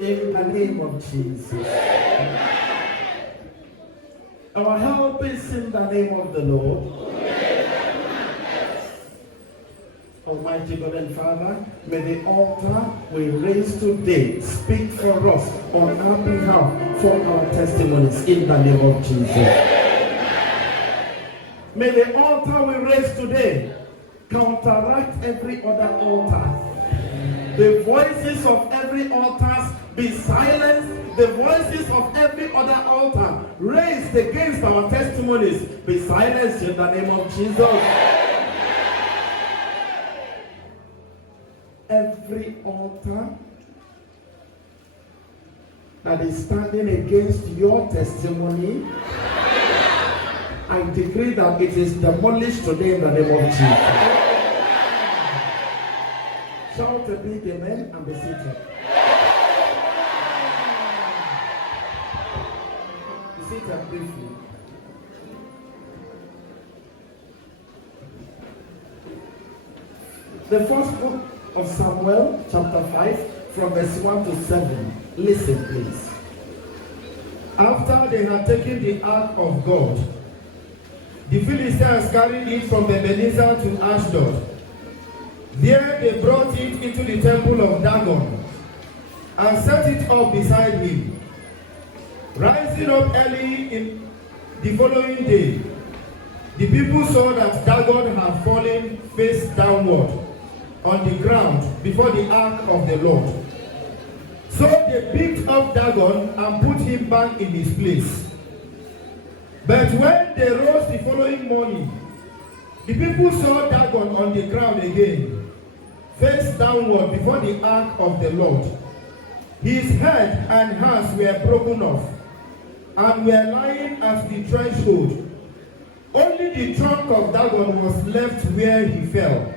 In the name of Jesus. Our help is in the name of the Lord. Almighty God and Father, may the altar we raise today speak for us on our behalf for our testimonies in the name of Jesus. May the altar we raise today counteract every other altar. The voices of every altar be silenced. The voices of every other altar raised against our testimonies be silenced in the name of Jesus. Every altar that is standing against your testimony, I decree that it is demolished today in the name of Jesus. Shout a big amen and be seated. Be seated briefly. The first book of Samuel, chapter 5, from verse 1 to 7. Listen, please. After they had taken the ark of God, the Philistines carried it from Ebenezer to Ashdod. There they brought it into the temple of Dagon and set it up beside him. Rising up early in the following day, the people saw that Dagon had fallen face downward on the ground before the ark of the Lord. So they picked up Dagon and put him back in his place. But when they rose the following morning, the people saw Dagon on the ground again, face downward before the ark of the Lord. His head and hands were broken off and were lying at the threshold. Only the trunk of Dagon was left where he fell.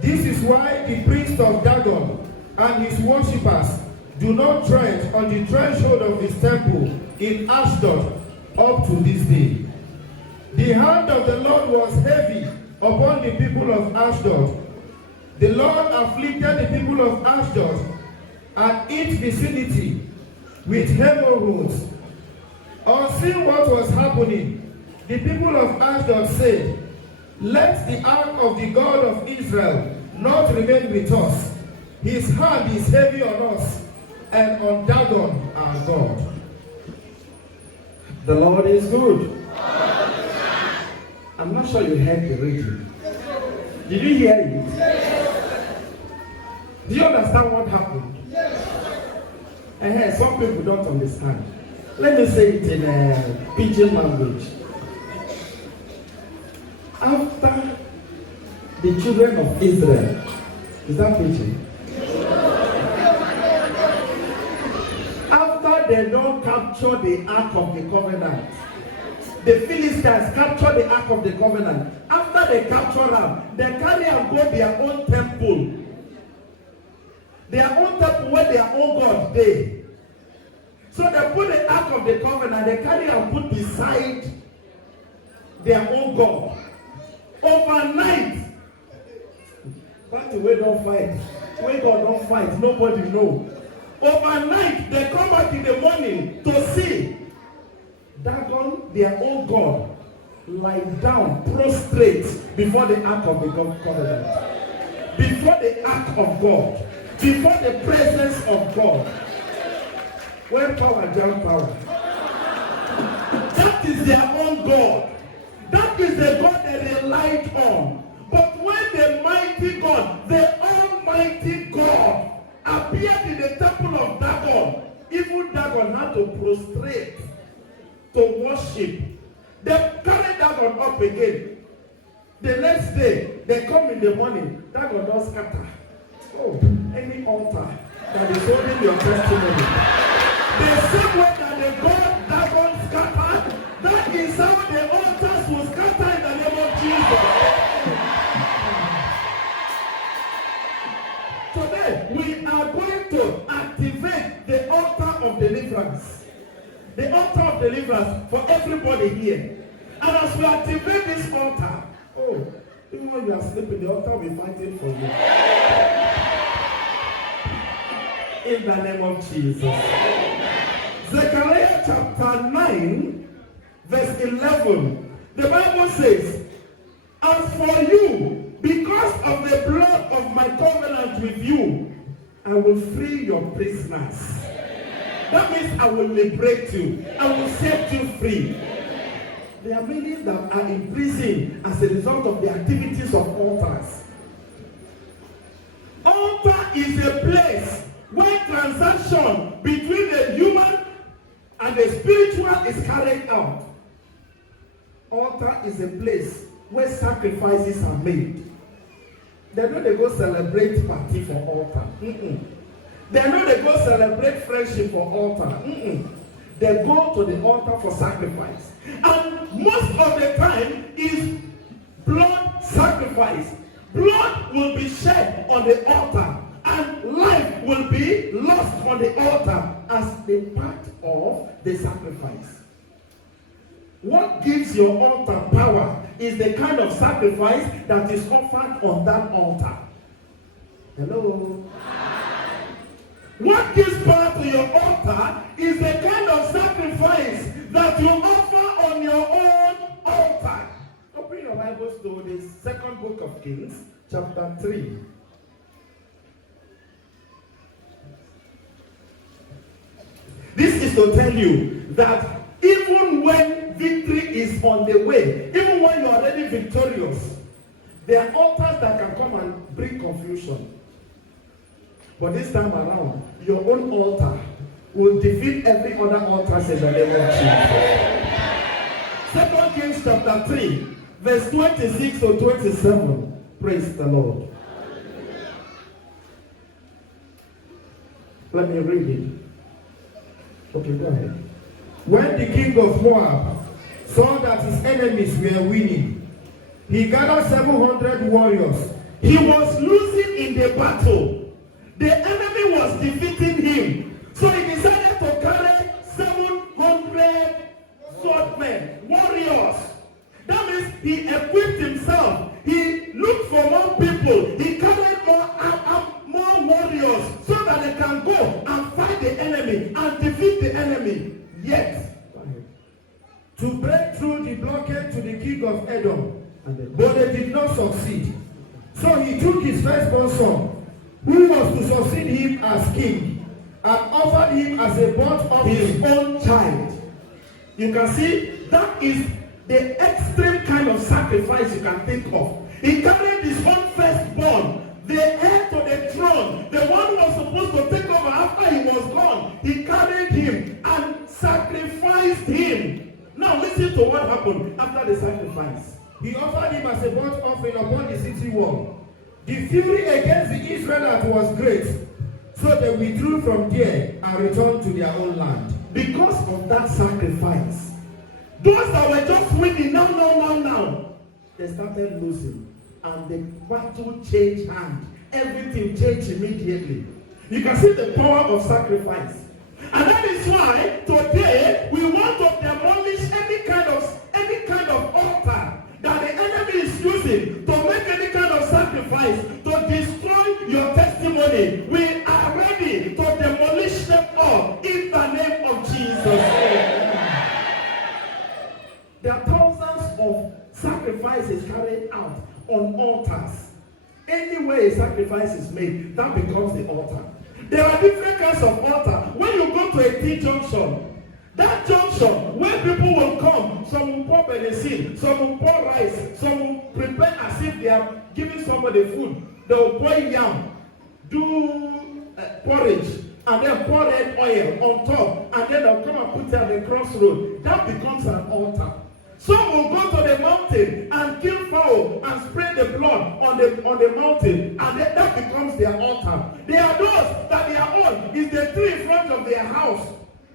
This is why the priest of Dagon and his worshippers do not tread on the threshold of his temple in Ashdod up to this day. The hand of the Lord was heavy upon the people of Ashdod. The Lord afflicted the people of Ashdod and its vicinity with hemorrhoids. On seeing what was happening, the people of Ashdod said, "Let the ark of the God of Israel not remain with us. His hand is heavy on us and on Dagon our God." The Lord is good. I'm not sure you heard the reading. Did you hear it? Do you understand what happened? Some people don't understand. Let me say it in a pidgin language. After the children of Israel, is that pidgin? After they don't capture the ark of the covenant, the Philistines capture the ark of the covenant. After they capture them, they carry and go their own temple. Their own temple where their own God they. So they put the ark of the covenant, they carry and put beside their own God. Overnight, that's the way don't fight. When God don't fight, nobody know. Overnight, they come back in the morning to see Dagon, their own God, lie down, prostrate before the ark of the covenant, before the ark of God, before the presence of God. Where power, there power. That is their own God. That is the God they relied on. But when the mighty God, the Almighty God, appeared in the temple of Dagon, even Dagon had to prostrate to worship. They carried Dagon up again. The next day, they come in the morning, Dagon does scatter. Oh, any altar that is holding your testimony. The same way that the God Dagon scattered, that is how the altars will scatter in the name of Jesus. Today, we are going to activate the altar of deliverance. The altar of deliverance for everybody here. And as we activate this altar, oh, even when you are sleeping, the altar will be fighting for you. In the name of Jesus. Zechariah chapter 9, verse 11. The Bible says, as for you, because of the blood of my covenant with you, I will free your prisoners. That means I will liberate you. I will set you free. There are many that are in prison as a result of the activities of altars. Altar is a place where transaction between the human and the spiritual is carried out. Altar is a place where sacrifices are made. They know they go celebrate party for altar. They know they go celebrate friendship for altar. They go to the altar for sacrifice. And most of the time is blood sacrifice. Blood will be shed on the altar, and life will be lost on the altar as a part of the sacrifice. What gives your altar power is the kind of sacrifice that is offered on that altar. Hello? What gives power to your altar is the kind of sacrifice that you offer on your own altar. Open your Bibles to the second book of Kings, chapter 3. This is to tell you that even when victory is on the way, even when you are already victorious, there are altars that can come and bring confusion. But this time around, your own altar will defeat every other altar in the name of Jesus. 2 Kings chapter 3, verse 26 to 27. Praise the Lord. Let me read it. Okay, go ahead. When the king of Moab saw that his enemies were winning, he gathered 700 warriors. He was losing in the battle. The enemy was defeating him. So he decided to carry 700 swordmen, warriors. That means he equipped himself. He looked for more people. He carried more warriors so that they can go and fight the enemy and defeat the enemy. Yet, to break through the blockade to the king of Edom, but they did not succeed. So he took his firstborn son, who was to succeed him as king, and offered him as a burnt offering his own child. You can see that is the extreme kind of sacrifice you can think of. He carried his own firstborn, the heir to the throne, the one who was supposed to take over after he was gone. He carried him and sacrificed him. Now listen to what happened after the sacrifice. He offered him as a burnt offering upon the city wall. The fury against the Israelites was great, so they withdrew from there and returned to their own land. Because of that sacrifice, those that were just winning now, they started losing. And the battle changed hands. Everything changed immediately. You can see the power of sacrifice. And that is why today we want to demolish any kind of altar that the enemy is using to make any kind of sacrifice to destroy your testimony. We are ready to demolish them all in the name of Jesus. There are thousands of sacrifices carried out on altars. Anywhere a sacrifice is made, that becomes the altar. There are different kinds of altar. When you go to a T-junction, that junction where people will come, some will pour medicine, some will pour rice, some will prepare as if they are giving somebody food. They will pour yam, do porridge, and then pour red oil on top, and then they'll come and put it at the crossroad. That becomes an altar. Some will go to the mountain and kill fowl and spray the blood on the mountain, and then that becomes their altar. There are those that their own is the tree in front of their house.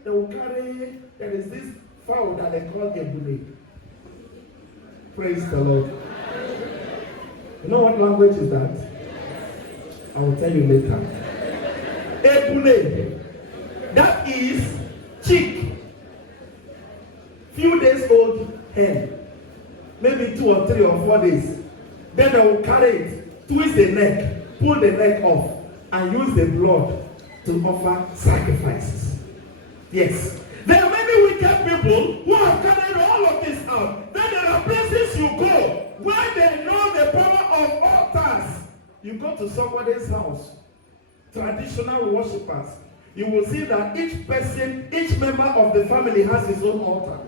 They will carry, there is this fowl that they call ebule. Praise the Lord. You know what language is that? I will tell you later. Ebule. That is chick. Few days old hen. Maybe 2 or 3 or 4 days. Then they will carry it, twist the neck, pull the neck off, and use the blood to offer sacrifices. Yes. There are many wicked people who have carried all of this out. Then there are places you go where they know the power of altars. You go to somebody's house, traditional worshippers, you will see that each person, each member of the family has his own altar.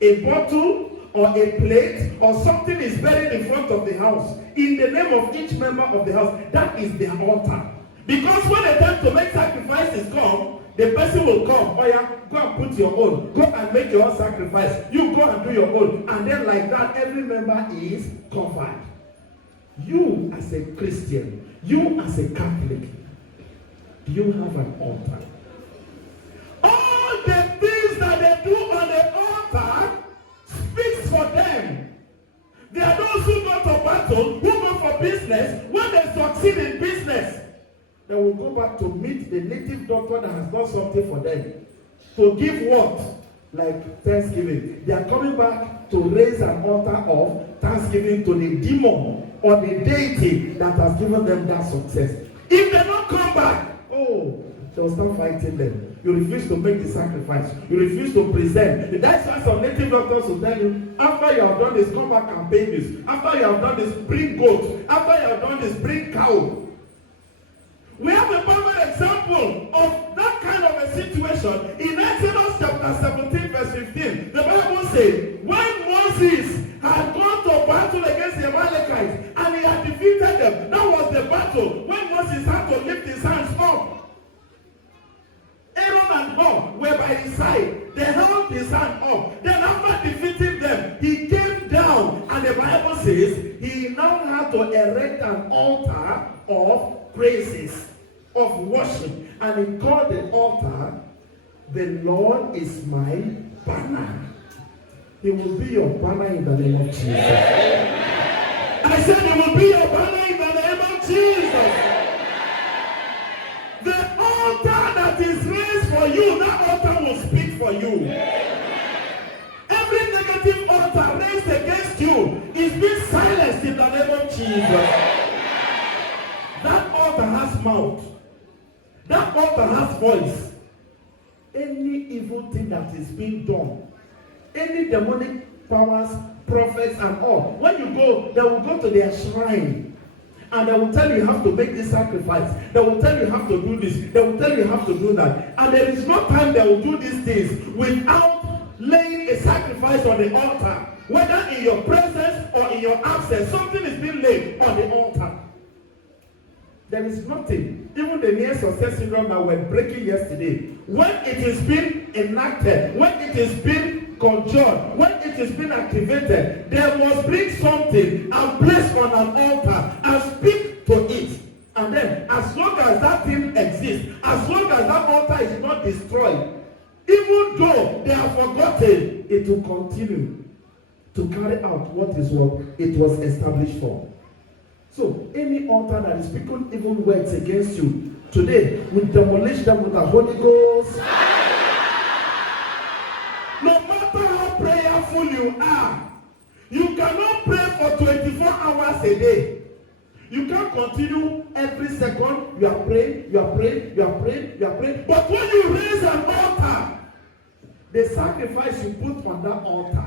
A bottle or a plate or something is buried in front of the house. In the name of each member of the house, that is their altar. Because when the time to make sacrifices come, the person will come, oh yeah, go and put your own. Go and make your own sacrifice. You go and do your own. And then like that, every member is covered. You as a Christian, you as a Catholic, do you have an altar? All the things that they do on the altar speaks for them. There are those who go to battle, who go for business. When they succeed in business, they will go back to meet the native doctor that has done something for them. To give what? Like Thanksgiving. They are coming back to raise an altar of Thanksgiving to the demon or the deity that has given them that success. If they don't come back, oh, they'll start fighting them. You refuse to make the sacrifice. You refuse to present. That's why some native doctors will tell you, after you have done this, come back and pay this. After you have done this, bring goat. After you have done this, bring cow. We have a perfect example of that kind of a situation in Exodus chapter 17 verse 15. The Bible says, when Moses had gone to battle against the Amalekites and he had defeated them, that was the battle when Moses had to lift his hands up. Aaron and Hur were by his side. They held his hand up. Then after defeating them, he came down and the Bible says he now had to erect an altar of praises, of worship, and he called the altar, the Lord is my banner. He will be your banner in the name of Jesus. I said he will be your banner in the name of Jesus. The altar that is raised for you, that altar will speak for you. Every negative altar raised against you is being silenced in the name of Jesus. That altar has mouth. That altar has voice. Any evil thing that is being done, any demonic powers, prophets and all, when you go, they will go to their shrine and they will tell you have to make this sacrifice. They will tell you have to do this. They will tell you have to do that. And there is no time they will do these things without laying a sacrifice on the altar. Whether in your presence or in your absence, something is being laid on the altar. There is nothing. Even the near success syndrome that we're breaking yesterday, when it is being enacted, when it is being conjured, when it is being activated, there must bring something and place on an altar and speak to it. And then, as long as that thing exists, as long as that altar is not destroyed, even though they have forgotten, it will continue to carry out what it was established for. So, any altar that is speaking evil words against you, today, we demolish them with the Holy Ghost. No matter how prayerful you are, you cannot pray for 24 hours a day. You can't continue every second. You are praying, you are praying, you are praying, you are praying. But when you raise an altar, the sacrifice you put on that altar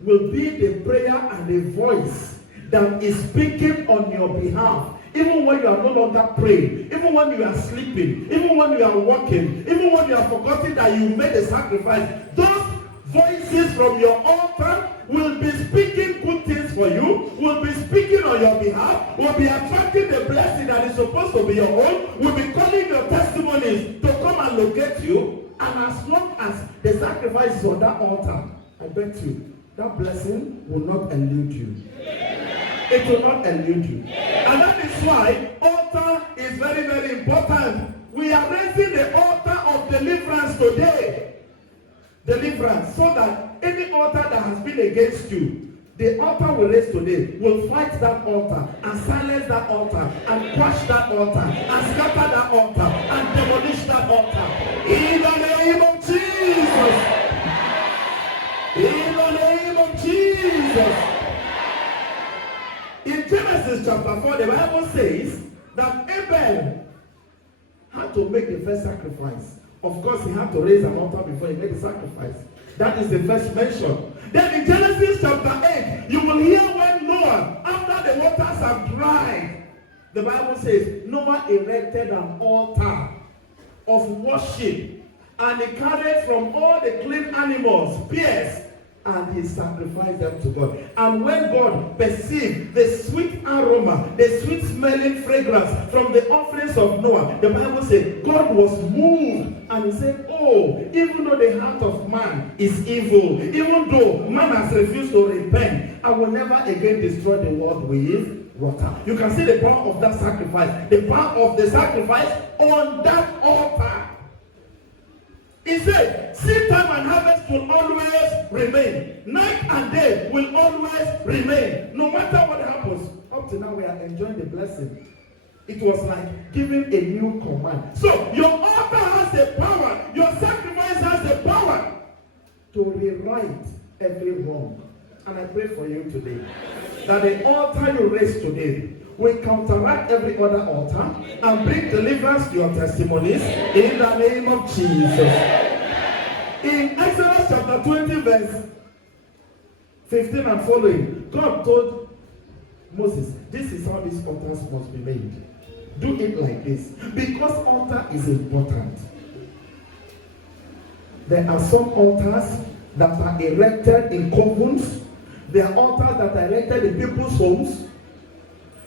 will be the prayer and the voice that is speaking on your behalf. Even when you are no longer praying, even when you are sleeping, even when you are walking, even when you have forgotten that you made a sacrifice, those voices from your altar will be speaking good things for you, will be speaking on your behalf, will be attracting the blessing that is supposed to be your own, will be calling your testimonies to come and locate you. And as long as the sacrifice is on that altar, I bet you, that blessing will not elude you. It will not elude you. And that is why altar is very, very important. We are raising the altar of deliverance today. Deliverance. So that any altar that has been against you, the altar we raise today will fight that altar and silence that altar and quash that altar and scatter that altar and demolish that altar. In the name of Jesus. In the name of Jesus. In Genesis chapter 4, the Bible says that Abel had had to make the first sacrifice. Of course, he had to raise an altar before he made the sacrifice. That is the first mention. Then in Genesis chapter 8, you will hear when Noah, after the waters have dried, the Bible says, Noah erected an altar of worship, and he carried from all the clean animals, bears, and he sacrificed them to God. And when God perceived the sweet aroma, the sweet smelling fragrance from the offerings of Noah, the Bible says God was moved, and he said, oh, even though the heart of man is evil, even though man has refused to repent, I will never again destroy the world with water. You can see the power of that sacrifice, the power of the sacrifice on that altar. He said, seed time and harvest will always remain. Night and day will always remain. No matter what happens. Up to now we are enjoying the blessing. It was like giving a new command. So your altar has the power. Your sacrifice has the power to rewrite every wrong. And I pray for you today that the altar you raise today will counteract every other altar and bring deliverance to your testimonies in the name of Jesus. In Exodus chapter 20 verse 15 and following, God told Moses, this is how these altars must be made. Do it like this, because altar is important. There are some altars that are erected in covens. There are altars that are erected in people's homes.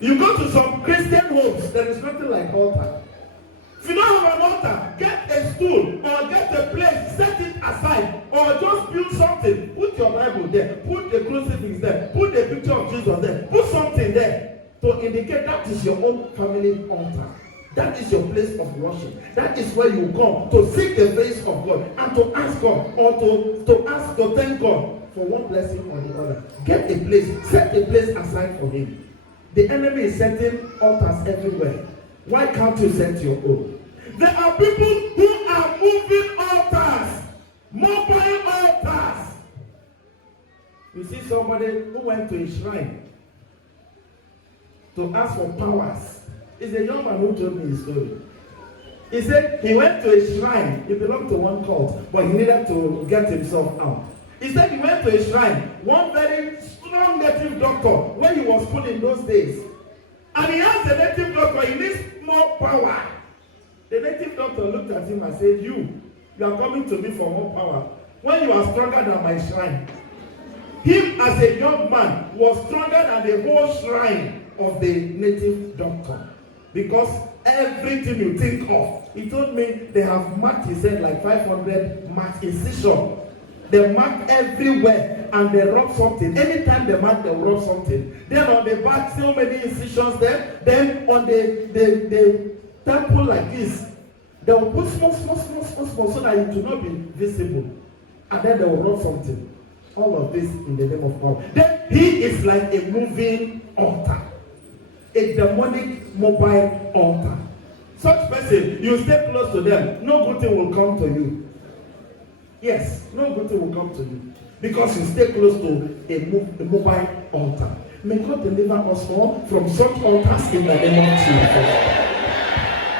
You go to some Christian homes, there is nothing like altar. If you don't have an altar, get a stool or get a place, set it aside, or just build something. Put your Bible there, put the crucifix there, put the picture of Jesus there, put something there to indicate that is your own family altar. That is your place of worship. That is where you come to seek the face of God and to ask God or to thank God for one blessing or the other. Get a place, set a place aside for Him. The enemy is setting altars everywhere. Why can't you set your own? There are people who are moving altars, mobile altars. You see somebody who went to a shrine to ask for powers. It's a young man who told me his story. He said he went to a shrine. He belonged to one cult, but he needed to get himself out. He said he went to a shrine, one very strong native doctor, where he was put in those days. And he asked the native doctor, he needs more power. The native doctor looked at him and said, you are coming to me for more power when you are stronger than my shrine. Him as a young man was stronger than the whole shrine of the native doctor. Because everything you think of, he told me they have marked, he said, like 500 marked incision. They mark everywhere and they rub something. Anytime they mark, they rub something. Then on the back, so many incisions there. Then on the temple like this, they will put small so that it will not be visible. And then they will rub something. All of this in the name of power. Then he is like a moving altar. A demonic mobile altar. Such person, you stay close to them, no good thing will come to you. Yes, no good thing will come to you. Because you stay close to a mobile altar. May God deliver us all from such altars in the name of Jesus.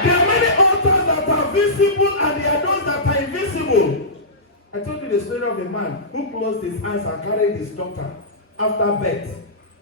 There are many altars that are visible and there are those that are invisible. I told you the story of a man who closed his eyes and carried his daughter after birth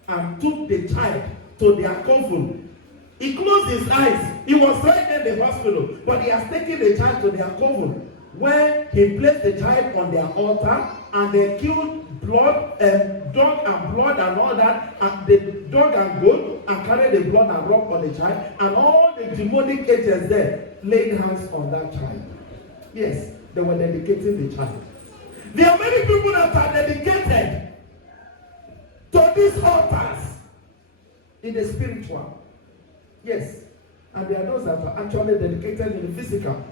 and took the child to their coven. He closed his eyes. He was right in the hospital, but he has taken the child to their coven, where he placed the child on their altar and they killed dog and blood and all that, and the dog and goat, and carried the blood and rubbed on the child, and all the demonic agents there laid hands on that child. Yes, they were dedicating the child. There are many people that are dedicated to these altars in the spiritual. Yes, and there are those that are actually dedicated in the physical.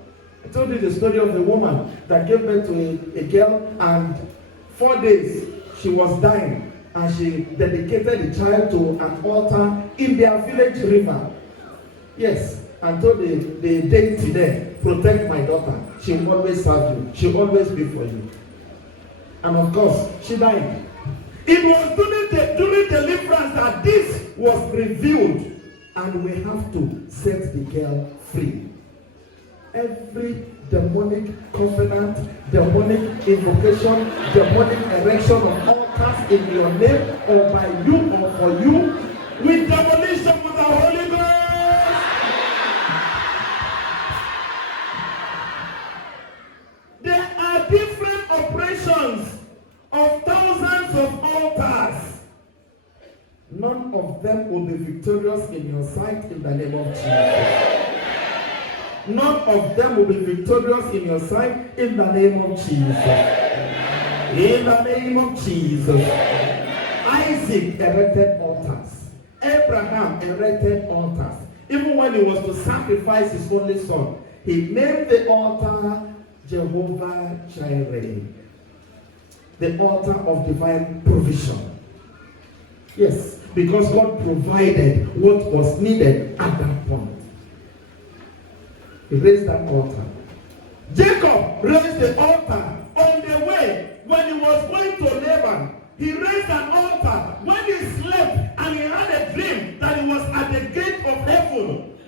I told you the story of the woman that gave birth to a girl, and 4 days she was dying, and she dedicated the child to an altar in their village river. Yes, and told the deity there, protect my daughter. She will always serve you. She will always be for you. And of course, she died. It was during deliverance that this was revealed, and we have to set the girl free. every demonic covenant, demonic invocation, demonic erection of altars in your name or by you or for you, we demolish them with the Holy Ghost. There are different operations of thousands of altars. None of them will be victorious in your sight in the name of Jesus. None of them will be victorious in your sight in the name of Jesus. In the name of Jesus. Isaac erected altars. Abraham erected altars. Even when he was to sacrifice his only son, he named the altar Jehovah Jireh, the altar of divine provision. Yes, because God provided what was needed at that point. He raised that altar. Jacob raised the altar on the way when he was going to Laban. He raised an altar when he slept and he had a dream that he was at the gate of heaven.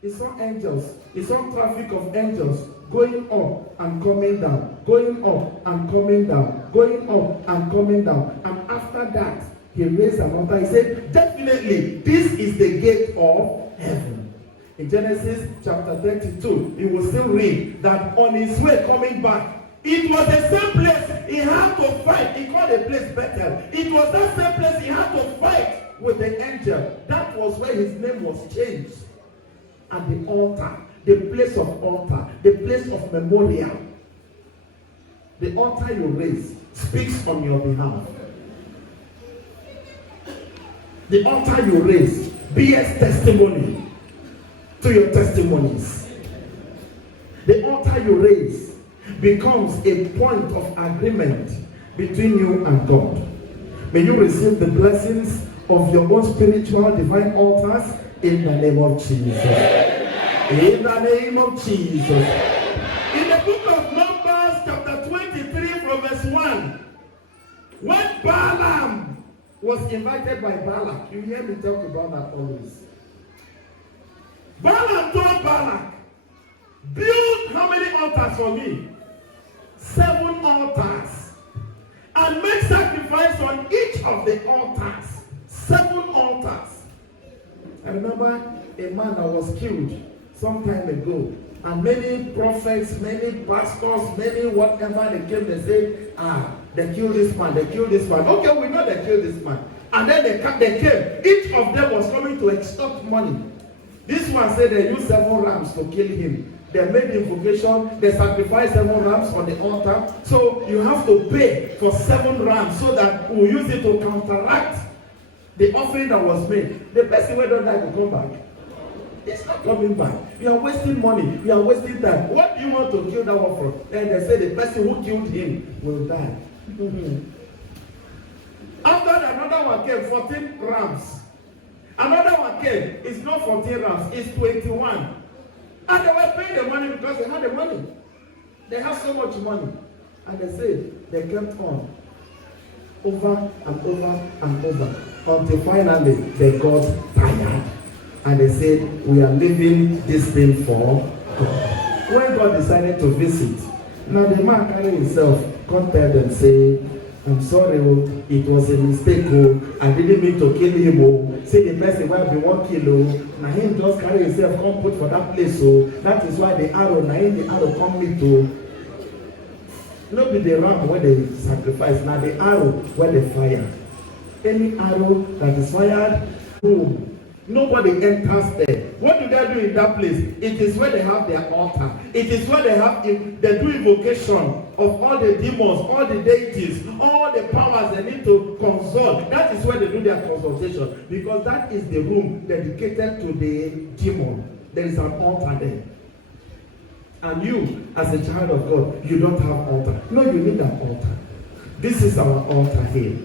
He saw angels. He saw traffic of angels going up and coming down, going up and coming down, going up and coming down. And after that, he raised an altar. He said, definitely, this is the gate of heaven. In Genesis chapter 32, you will still read that on his way coming back, it was the same place he had to fight. He called the place Bethel. It was that same place he had to fight with the angel. That was where his name was changed. At the altar, the place of altar, the place of memorial. The altar you raise speaks on your behalf. The altar you raise bears testimony to your testimonies. The altar you raise becomes a point of agreement between you and God. May you receive the blessings of your own spiritual divine altars in the name of Jesus. In the name of Jesus. In the book of Numbers chapter 23 from verse 1, when Balaam was invited by Balak, you hear me talk about that always. Balaam told Balak, build how many altars for me? 7 altars. And make sacrifice on each of the altars. 7 altars. I remember a man that was killed some time ago. And many prophets, many pastors, many whatever they came, they say, they killed this man, they killed this man. Okay, we know they killed this man. And then they came. Each of them was coming to extort money. This one said they used 7 rams to kill him. They made the invocation, they sacrificed 7 rams on the altar. So you have to pay for 7 rams so that we'll use it to counteract the offering that was made. The person who don't die will come back. It's not coming back. You are wasting money. You are wasting time. What do you want to kill that one for? And they say the person who killed him will die. After that, another one came, 14 rams. Another one came, it's not 14 rams, it's 21. And they were paying the money because they had the money. They have so much money. And they said, they kept on. Over and over and over. Until finally, they got tired. And they said, we are leaving this thing for God. When God decided to visit, now the man carried himself, come tell them, say, I'm sorry, it was a mistake. I didn't mean to kill him. Say the person where be 1 kilo. Now him just carry himself, come put for that place. So that is why the arrow, now him the arrow come me to. Not be the ram where they sacrifice, now the arrow where they fire. Any arrow that is fired, boom. Nobody enters there. What do they do in that place? It is where they have their altar. It is where they do invocation of all the demons, all the deities, all the powers they need to consult. That is where they do their consultation. Because that is the room dedicated to the demon. There is an altar there. And you, as a child of God, you don't have altar. No, you need an altar. This is our altar here.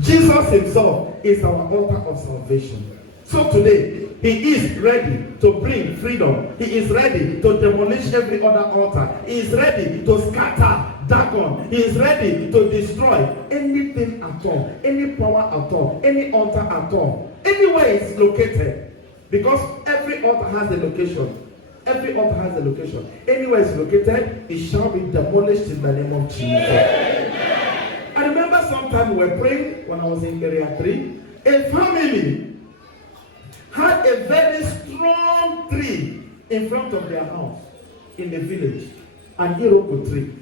Jesus himself is our altar of salvation. So today, he is ready to bring freedom. He is ready to demolish every other altar. He is ready to scatter Dagon. He is ready to destroy anything at all, any power at all, any altar at all, anywhere it's located. Because every altar has a location. Every altar has a location. Anywhere it's located, it shall be demolished in the name of Jesus. I remember sometime we were praying when I was in area 3. A family had a very strong tree in front of their house in the village, an Iroko tree.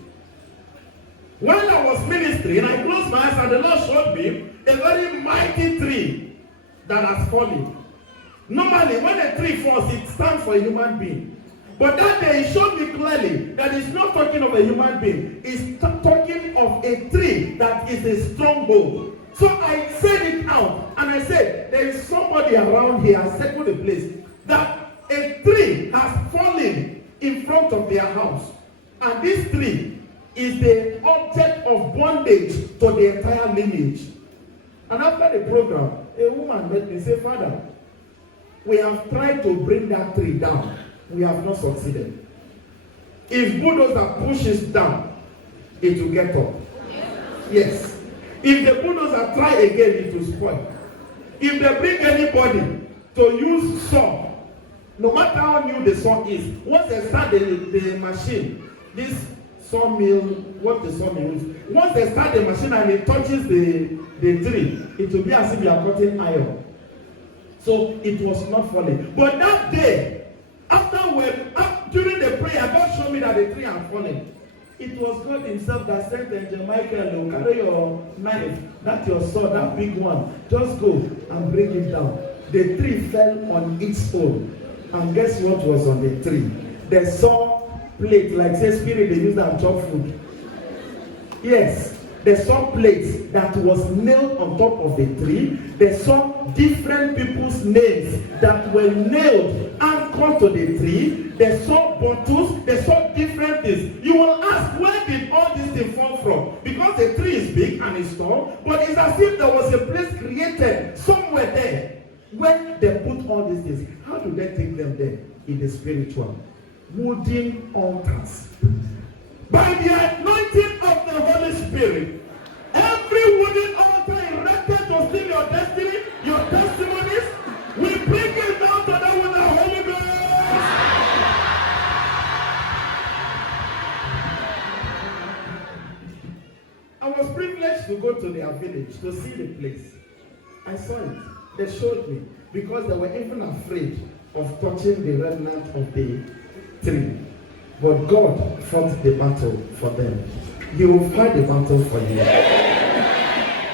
When I was ministering, I closed my eyes and the Lord showed me a very mighty tree that has fallen. Normally, when a tree falls, it stands for a human being. But that day, he showed me clearly that it's not talking of a human being. It's talking of a tree that is a stronghold. So I said it out, and I said, there is somebody around here, I said to the place, that a tree has fallen in front of their house. And this tree is the object of bondage to the entire lineage. And after the program, a woman met me and said, Father, we have tried to bring that tree down. We have not succeeded. If bulldozer pushes down, it will get up. Yes. If the bulldozer try again, it will spoil. If they bring anybody to use saw, no matter how new the saw is, once they start the machine, this sawmill, what the sawmill is, once they start the machine and it touches the tree, it will be as if you are cutting iron. So it was not falling. But that day, during the prayer, God showed me that the tree had fallen. It was God himself that sent Angel Michael, carry your knife, that your sword, that big one. Just go and bring it down. The tree fell on its own. And guess what was on the tree? The saw plate, like say spirit, they use that to chop food. Yes. They saw plates that was nailed on top of the tree. They saw different people's names that were nailed anchored to the tree. They saw bottles. They saw different things. You will ask, where did all these things fall from? Because the tree is big and it's tall, but it's as if there was a place created somewhere there where they put all these things. How do they take them there? In the spiritual. Wooden altars. By the anointing of the Holy Spirit, every wooden altar erected to steal your destiny, your testimonies, we bring it down to them with the Holy Ghost. I was privileged to go to their village to see the place. I saw it. They showed me because they were even afraid of touching the remnant of the tree. But God fought the battle for them. He will fight the battle for you.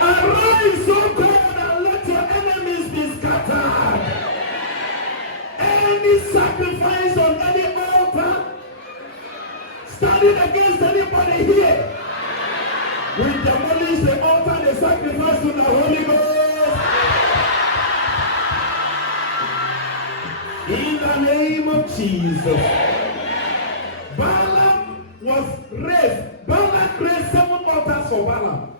Arise, O God, and let your enemies be scattered. Any sacrifice on any altar standing against anybody here, we demolish the altar, the sacrifice to the Holy Ghost. In the name of Jesus. Balaam was raised. Balak raised 7 altars for Balaam.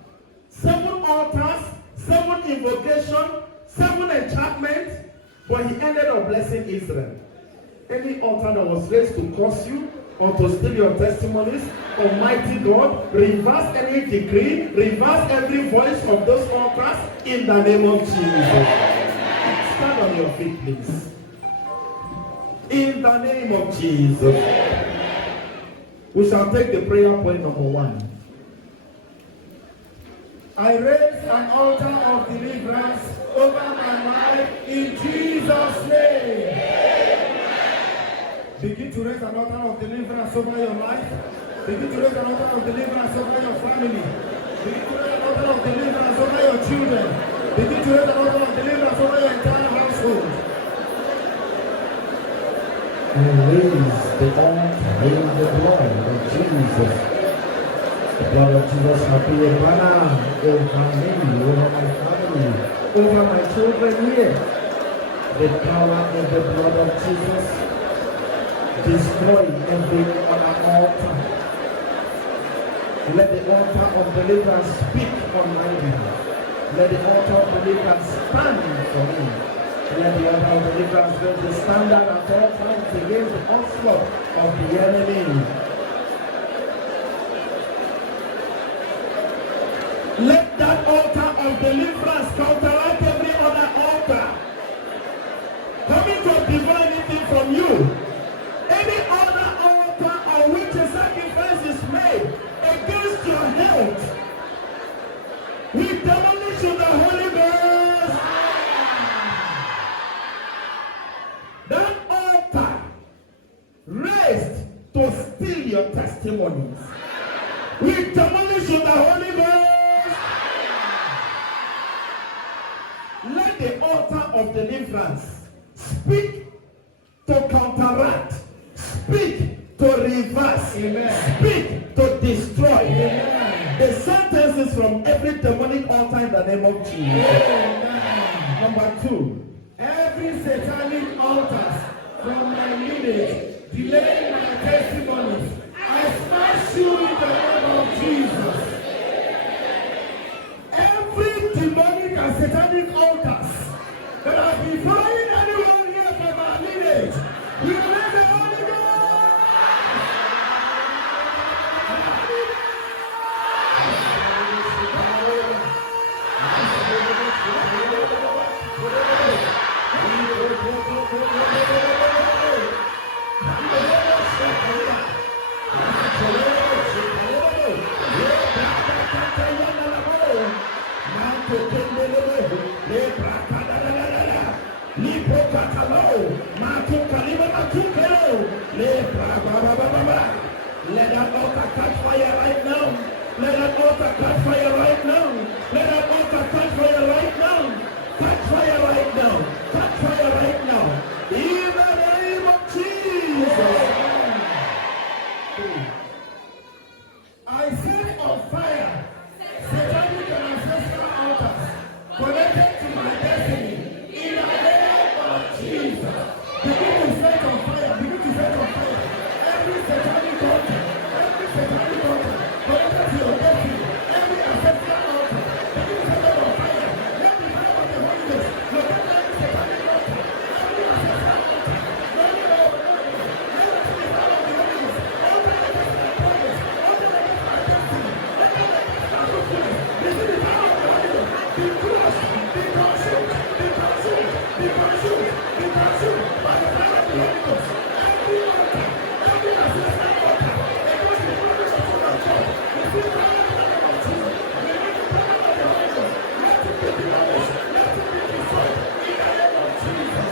7 altars, 7 invocation, 7 enchantments, but he ended up blessing Israel. Any altar that was raised to curse you or to steal your testimonies, Almighty God, reverse any decree, reverse every voice of those altars in the name of Jesus. Stand on your feet, please. In the name of Jesus. We shall take the prayer point number 1. I raise an altar of deliverance over my life in Jesus' name. Begin to raise an altar of deliverance over your life. Begin to raise an altar of deliverance over your family. Begin to raise an altar of deliverance over your children. Begin to raise an altar of deliverance over your entire household. And raise the altar in the blood of Jesus. The blood of Jesus shall be a banner over me, over my family, over my children here. The power of the blood of Jesus destroy every other altar. Let the altar of deliverance speak on my behalf. Let the altar of deliverance stand for me. Let the altar of deliverance be the standard at all times against the onslaught of the enemy. Let that altar of deliverance counteract every other altar coming to divinity from you. testimonies. We demolish with the Holy Ghost. Let the altar of deliverance speak to counteract, speak to reverse, amen. Speak to destroy. Amen. The sentences from every demonic altar in the name of Jesus. Amen. Number 2, every satanic altar from my lineage delaying my testimonies, I smash you in the name of Jesus. Every demonic and satanic altars that have been flying anyone here from our lineage, we let the Holy Ghost. Let that altar catch fire right now. Let that altar catch fire right now. Let that altar catch fire right now. Catch fire right now. Catch fire right now. In the name of Jesus. I set on fire satanic and ancestral altars connected to my destiny. In the name of Jesus. Begin to set on fire. Begin to set on fire. Every satanic altar. Every satanic altar connected to your destiny. Every ancestral altar. Begin to set on fire. Let the fire of the Holy Ghost locate every satanic altar. Every ancestral altar. Let the fire of the Holy Ghost. Altar against my progress. Altar against my destiny. Altar against my fruitfulness. Receive the power of the Holy Ghost. Be crushed. Be consumed. Be consumed. Be consumed. Be consumed by the fire of the Holy Ghost. Every altar. Every ancestral altar. Against the progress of your God. Receive the power of the Holy Ghost. Receive the power of the Holy Ghost. Let it be demolished. Let it be destroyed. In the name of Jesus.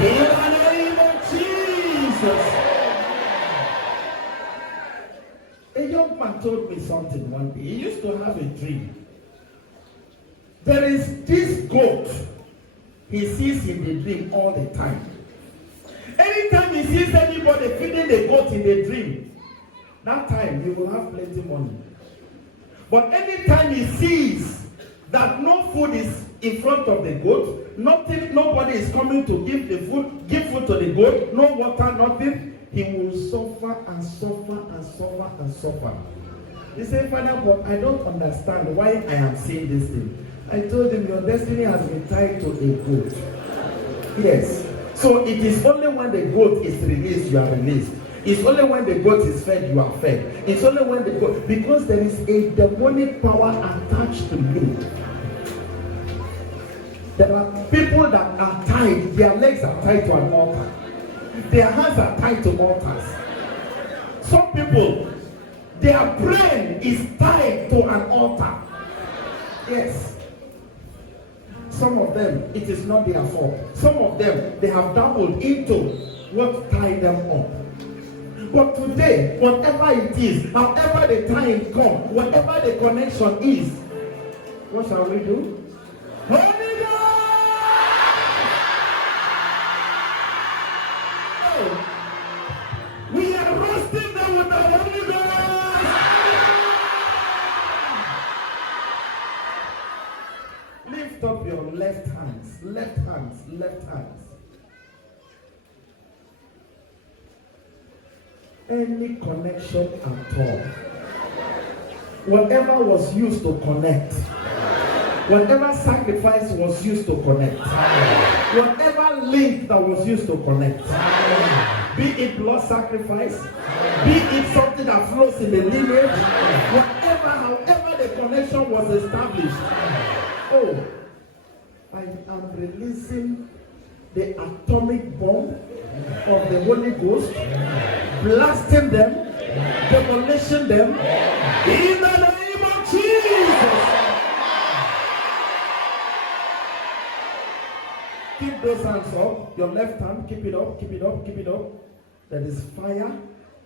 In the name of Jesus. A young man told me something one day. He used to have a dream. There is this goat he sees in the dream all the time. Anytime he sees anybody feeding the goat in the dream, that time he will have plenty money. But anytime he sees that no food is in front of the goat, nobody is coming to give food to the goat, no water, nothing, he will suffer and suffer and suffer and suffer. He said, Father, but I don't understand why I am seeing this thing. I told him, your destiny has been tied to a goat. Yes. So it is only when the goat is released, you are released. It's only when the goat is fed, you are fed. It's only when the goat, because there is a demonic power attached to you. There are people that are tied, their legs are tied to an altar. Their hands are tied to altars. Some people, their brain is tied to an altar. Yes. Some of them, it is not their fault. Some of them, they have dabbled into what tied them up. But today, whatever it is, however the time comes, whatever the connection is, what shall we do? Holy Ghost! Oh, we are roasting them with the Holy Ghost! Lift up your left hands, left hands, left hands. Any connection at all, whatever was used to connect, whatever sacrifice was used to connect, whatever link that was used to connect, be it blood sacrifice, be it something that flows in the lineage, however the connection was established. Oh, I am releasing the atomic bomb of the Holy Ghost, blasting them, demolishing them, in the name of Jesus. Keep those hands up. Your left hand, keep it up, keep it up, keep it up. There is fire.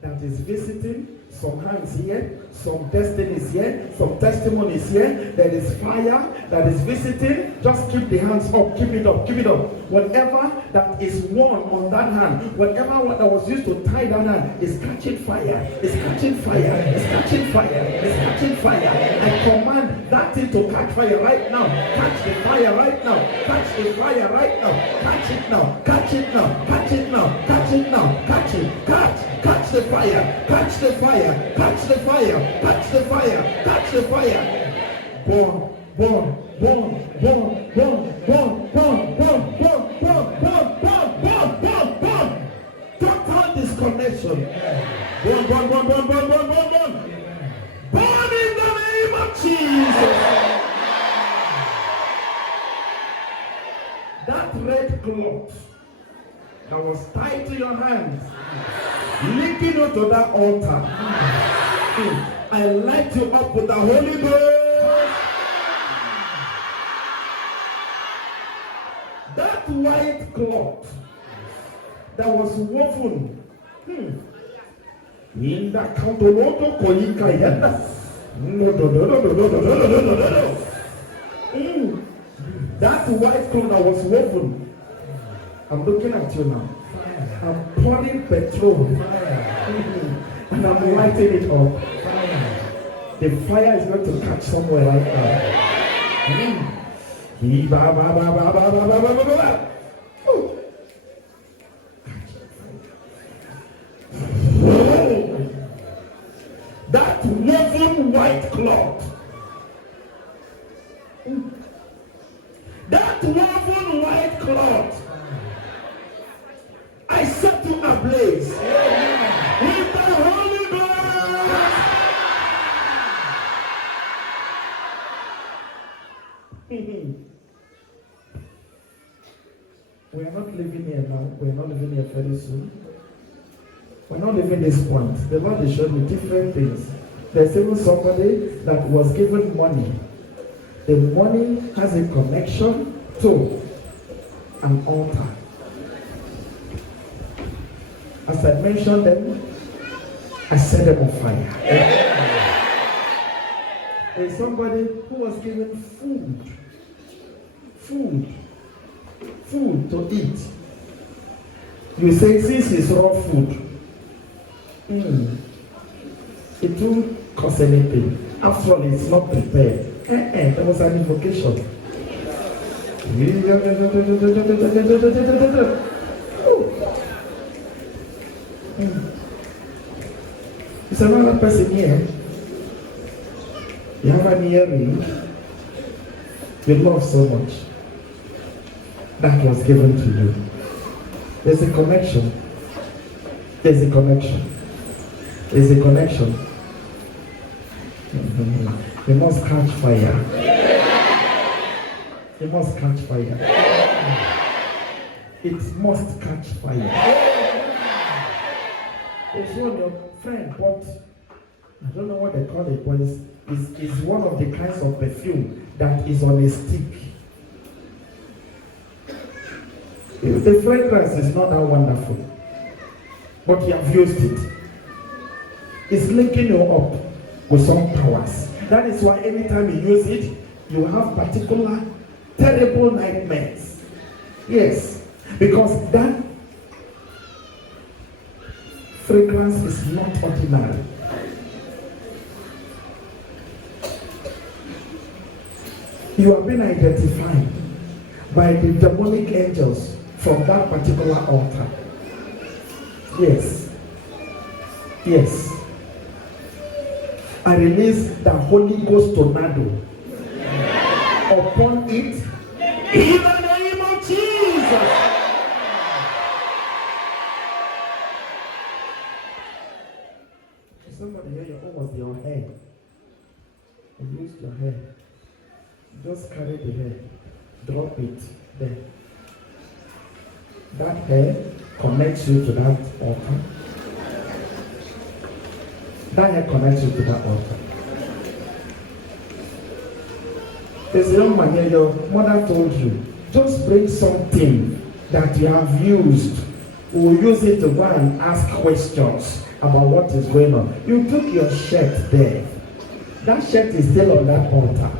that is visiting, some hands here, some destinies here, some testimonies here. There is fire that is visiting. Just keep the hands up, keep it up, keep it up. Whatever that is worn on that hand, whatever that was used to tie that hand is catching fire, is catching fire, is catching fire, is catching fire. I command that thing to catch fire right now. Catch the fire right now. Catch the fire right now. Catch it now. Catch it now. Catch it now. Catch it now. Catch it. Catch the fire. Catch the fire. Catch the fire. Catch the fire. Catch the fire. Burn. Burn. Burn. Burn. Burn. Burn. Burn. Burn. Burn. Burn. Burn. Burn. Burn. Burn. Burn. Total disconnection. Burn. Burn. Burn. Burn. Burn. Burn. Burn. Burn. Burn in the name of Jesus. That red cloth that was tied to your hands, linking you to that altar, I light you up with the Holy Ghost. That white cloth that was woven in the Cantoloto Koyika Yanda. That white cloth that was woven. I'm looking at you now. I'm pouring petrol. And I'm lighting it up. The fire is going to catch somewhere right now. That woven white cloth. That woven white cloth. I set you ablaze with the Holy Ghost. We are not living here now. We are not living here very soon. We are not living this point. The Lord is showing me different things. There's even somebody that was given money. The money has a connection to an altar. As I mentioned them, I set them on fire. There's somebody who was given food to eat. You say, since it's raw food, it won't cost anything. After all, it's not prepared. There was an invocation. It's another person here. You have an earring you love so much. That was given to you. There's a connection. There's a connection. There's a connection. You must catch fire. You must catch fire. It must catch fire. It's one of your friend, but I don't know what they call it, but it's one of the kinds of perfume that is on a stick. The fragrance is not that wonderful, but you have used it. It's linking you up with some powers. That is why anytime you use it, you have particular terrible nightmares. Yes, because that fragrance is not ordinary. You have been identified by the demonic angels from that particular altar. Yes. Yes. I release the Holy Ghost tornado upon it in the name of Jesus. Somebody here, your own was your hair. You used your hair. Just carry the hair. Drop it there. That hair connects you to that altar. That hair connects you to that altar. There's a young man here, your mother told you, just bring something that you have used. We'll use it to go and ask questions about what is going on. You took your shirt there. That shirt is still on that altar.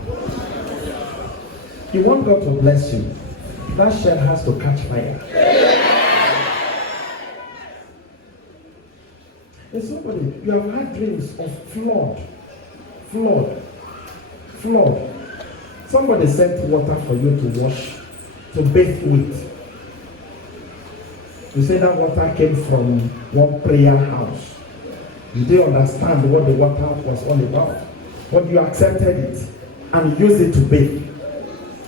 You want God to bless you. That shirt has to catch fire. There's somebody, you have had dreams of flood. Somebody sent water for you to wash, to bathe with. You say that water came from one prayer house. You didn't understand what the water was all about. But you accepted it and used it to bathe.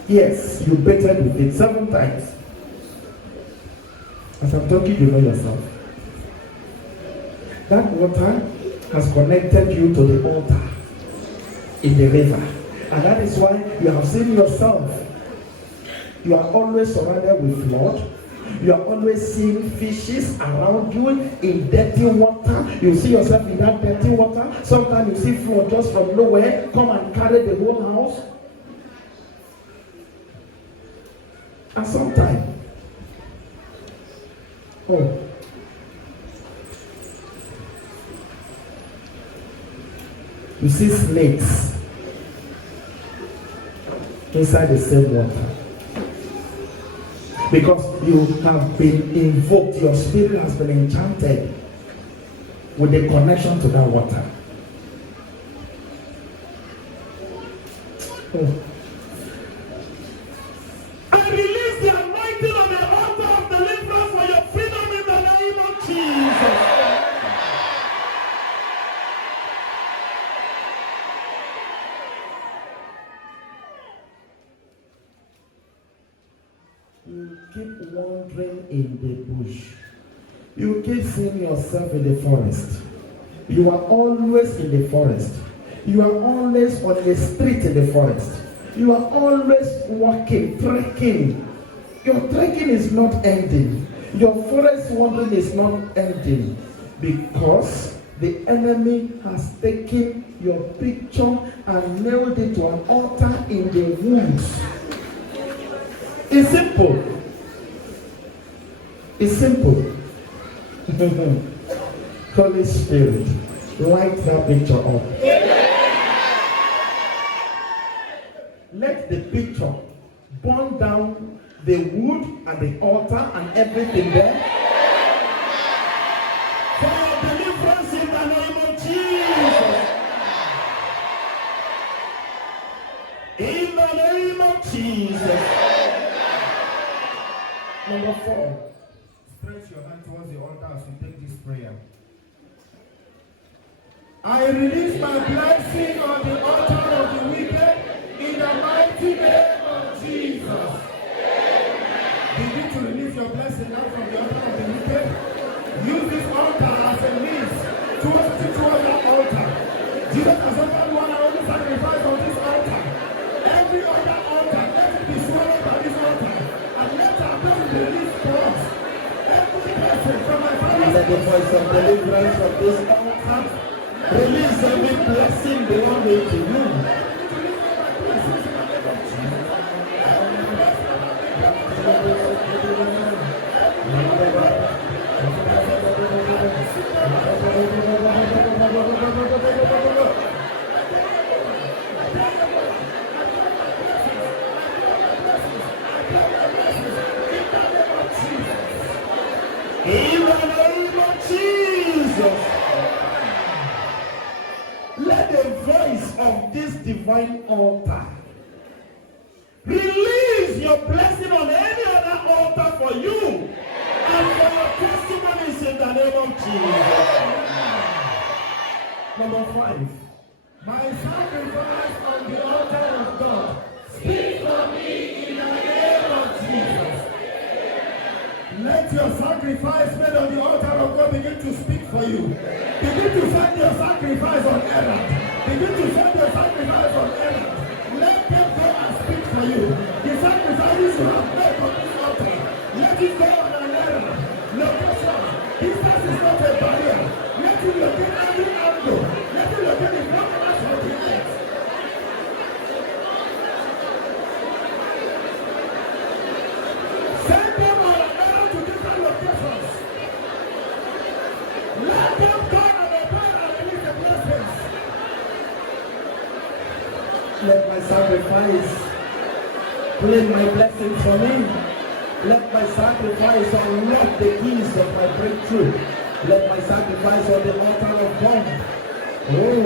Yes, you bathed with it 7 times. As I'm talking, you know yourself. That water has connected you to the altar in the river. And that is why you have seen yourself. You are always surrounded with flood. You are always seeing fishes around you in dirty water. You see yourself in that dirty water. Sometimes you see flood just from nowhere come and carry the whole house. And sometimes, you see snakes inside the same water. Because you have been invoked, your spirit has been enchanted with the connection to that water. I release the anointing on the altar of deliverance for your freedom in the name of Jesus. You keep wandering in the bush. You keep seeing yourself in the forest. You are always in the forest. You are always on the street in the forest. You are always walking, trekking. Your trekking is not ending. Your forest wandering is not ending. Because the enemy has taken your picture and nailed it to an altar in the woods. It's simple. It's simple. Holy Spirit, light that picture up. Let the picture burn down the wood and the altar and everything there. For your deliverance in the name of Jesus. In the name of Jesus. Number 4. Stretch your hand towards the altar as we take this prayer. I release my blessing on the altar of the wicked in the mighty name of Jesus. Begin to release your blessing now from the altar of the wicked. Use this altar as a means towards that altar. Jesus has offered one and only sacrifice on this altar. Every other altar, let it be swallowed by this altar. And let our blessing be released to us. Every blessing from my father's let the voice of deliverance of this altar release every blessing belonging to you. In the name of Jesus, let the voice of this divine altar release your blessing on any other altar for you and for your testimonies in the name of Jesus. Number 5. My sacrifice on the altar of God. Speak for me in the name of Jesus. Let your sacrifice made on the altar of God begin to speak for you. Begin to send your sacrifice on errand. Begin to send your sacrifice on errand. Let them go and speak for you. The sacrifices you have made on this altar, let it go on an errand. Location. Distance is not a barrier. Let it locate every angle. Let it locate the corners of the earth. Send them on an errand to different locations. Let them go Let my sacrifice claim my blessing for me. Let my sacrifice unlock the keys of my breakthrough. Let my sacrifice on the altar of God. Oh,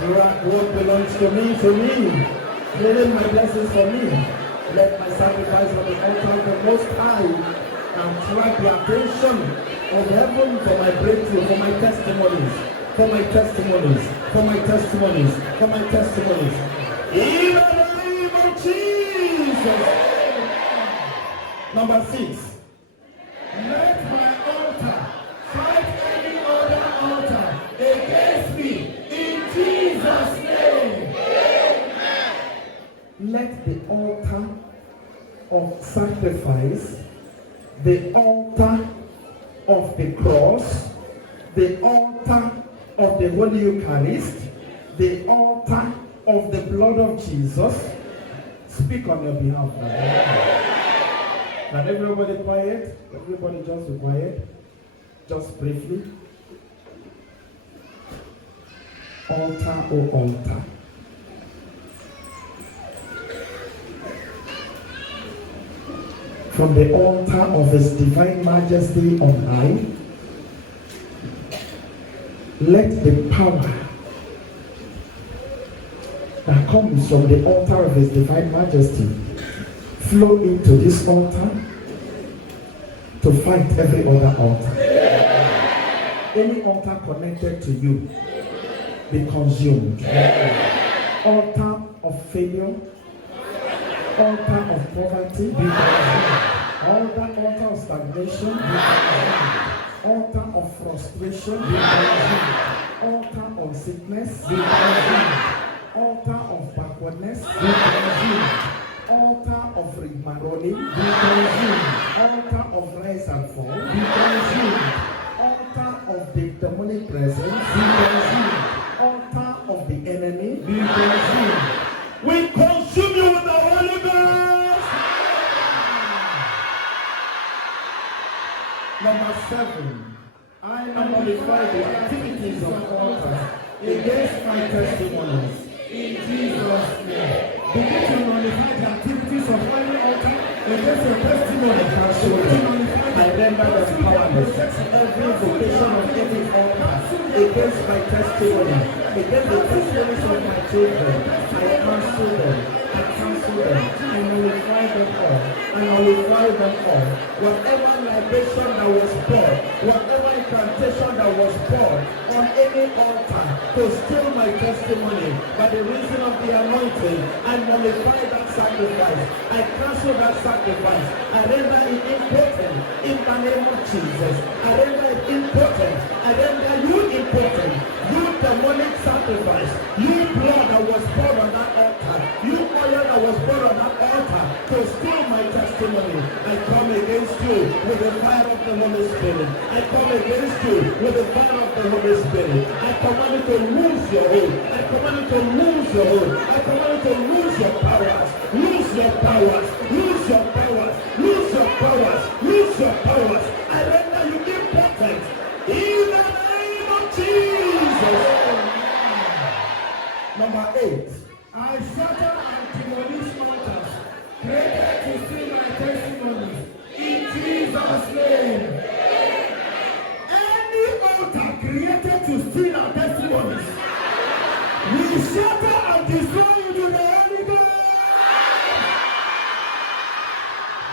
track what belongs to me, claim my blessings for me. Let my sacrifice on the altar of the Most High and track the attention of heaven for my breakthrough, for my testimonies, for my testimonies, for my testimonies, for my testimonies. In the name of Jesus. Number 6. Let my altar fight any other altar against me in Jesus' name. Amen. Let the altar of sacrifice, the altar of the cross, the altar of the Holy Eucharist, the altar of the blood of Jesus, speak on your behalf now. Can everybody quiet? Everybody just be quiet. Just briefly. Altar, oh altar. From the altar of His Divine Majesty on high, let the power that comes from the altar of His Divine Majesty flow into this altar to fight every other altar. Any altar connected to you be consumed. Altar of failure, altar of poverty, be consumed. Altar of stagnation, be consumed. Altar of frustration, be consumed. Altar of sickness, be consumed. Altar of backwardness, be consumed. Altar of rigmarole, be consumed. Altar of rise and fall, be consumed. Altar of the demonic presence, be consumed. Altar of the enemy, be consumed. We consume you with the Holy Ghost. Number 7, I nullify the activities of altars against my testimonies. In Jesus' name. Begin to nullify the activities of any altar against your testimony. I render them powerless. Every vocation of any altar against my testimony, against the testimonies of my children, I cancel them. I cancel them. I nullify them all. I nullify them all. Whatever libation that was poured, whatever incantation that was poured on any altar to steal my testimony by the reason of the anointing, I nullify that sacrifice. I cancel that sacrifice. I render it impotent in the name of Jesus. I render it impotent. I render you impotent. You demonic sacrifice. You blood that was poured on that altar. You oil that was poured on that altar to steal my testimony. I come against you with the fire of the Holy Spirit. I come against you with the fire of the Holy Spirit. I command you to lose your hold. I command you to lose your hold. I command you to lose your powers. Lose your powers. Lose your powers. Lose your powers. Lose your powers. I render you impotent. In the name of Jesus. Number 8. I shatter and demolish altars created to steal my testimonies. In Jesus' name. Any altar created to steal our testimonies, we shatter and destroy you to the Holy Ghost.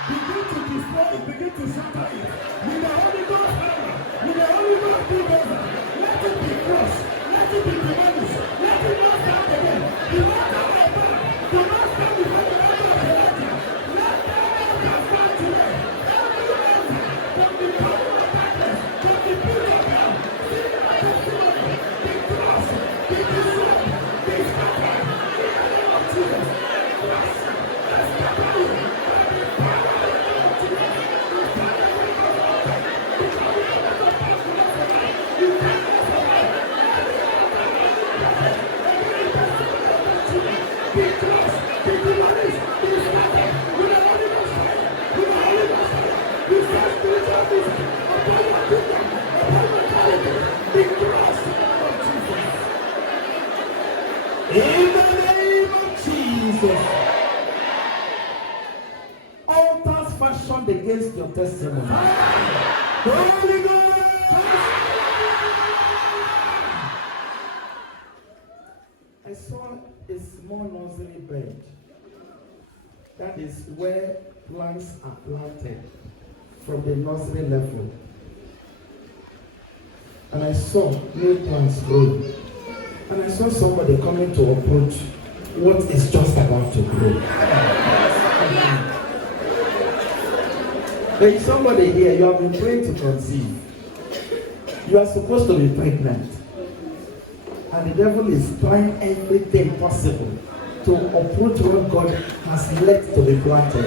Begin to destroy it, begin to shatter it. With the Holy Ghost hammer, with the Holy Ghost bulldozer, let it be crushed, let it be demolished, let it not stand again. The altar of God, do not stand before the altar of the altar. Let the altar stand today. Every altar, from the power of darkness, from the pit of hell, see my testimony, be crushed, be destroyed, be scattered. In the name of Jesus, crush, let's scatter you. In the Jesus. Altars fashioned against your testimony. Holy Ghost. I saw a small nursery bed. That is where plants are planted from the nursery level. And I saw new plants growing. And I saw somebody coming to approach what is just about to grow. There is somebody here, you have been praying to conceive. You are supposed to be pregnant. And the devil is trying everything possible to uproot what God has left to be planted.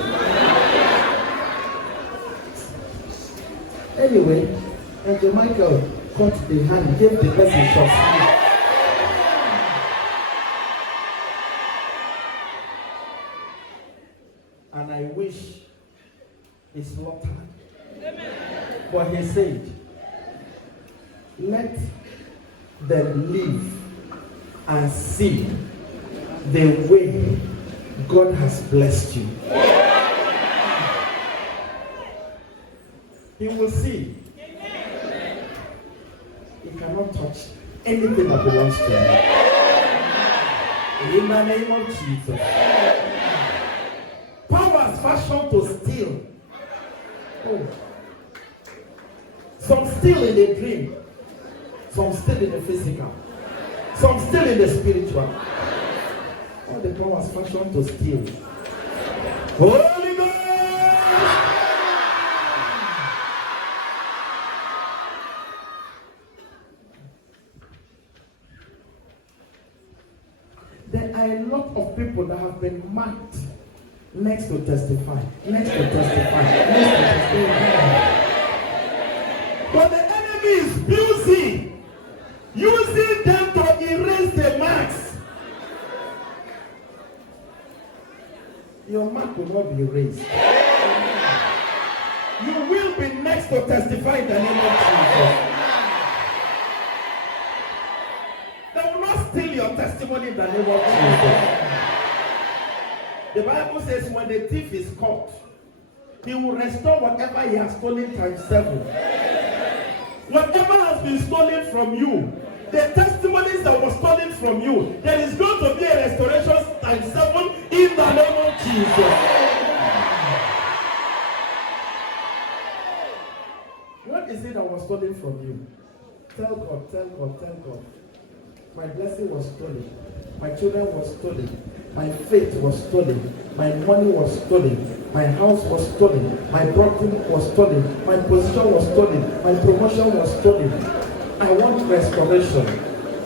Anyway, Angel Michael caught the hand, gave the person shots. And I wish he slaughtered. But he said, let them live and see the way God has blessed you. You will see. You cannot touch anything that belongs to you. In the name of Jesus. Powers fashioned to steal. Oh. Some steal in the dream. Some steal in the physical. Some steal in the spiritual. All the powers fashioned to steal. Holy Ghost! There are a lot of people that have been marked next to testify, next to testify, next to testify. But the enemy is using them to erase the marks. Your mark will not be erased. You will be next to testify in the name of Jesus. They will not steal your testimony in the name of Jesus. The Bible says when the thief is caught, he will restore whatever he has stolen times 7. Whatever has been stolen from you, the testimonies that were stolen from you, there is going to be a restoration times 7 in the name of Jesus. What is it that was stolen from you? Tell God, tell God, tell God. My blessing was stolen. My children were stolen. My faith was stolen. My money was stolen. My house was stolen. My property was stolen. My position was stolen. My promotion was stolen. I want restoration.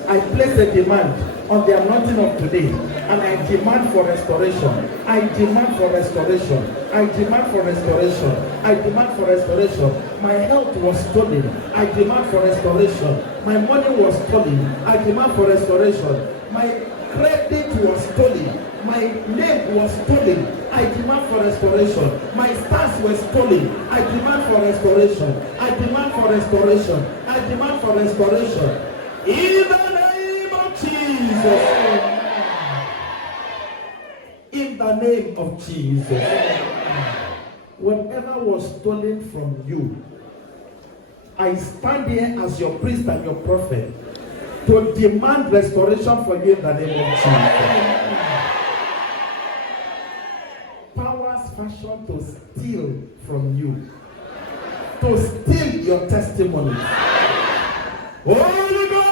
I place a demand on the anointing of today, and I demand for restoration. I demand for restoration. I demand for restoration. I demand for restoration. My health was stolen. I demand for restoration. My money was stolen. I demand for restoration. My credit was stolen. My name was stolen. I demand for restoration. My stars were stolen. I demand for restoration. I demand for restoration. I demand for restoration. In the name of Jesus. In the name of Jesus. Whatever was stolen from you, I stand here as your priest and your prophet to demand restoration for you in the name of Jesus. Powers fashioned to steal from you, to steal your testimony. Holy Ghost!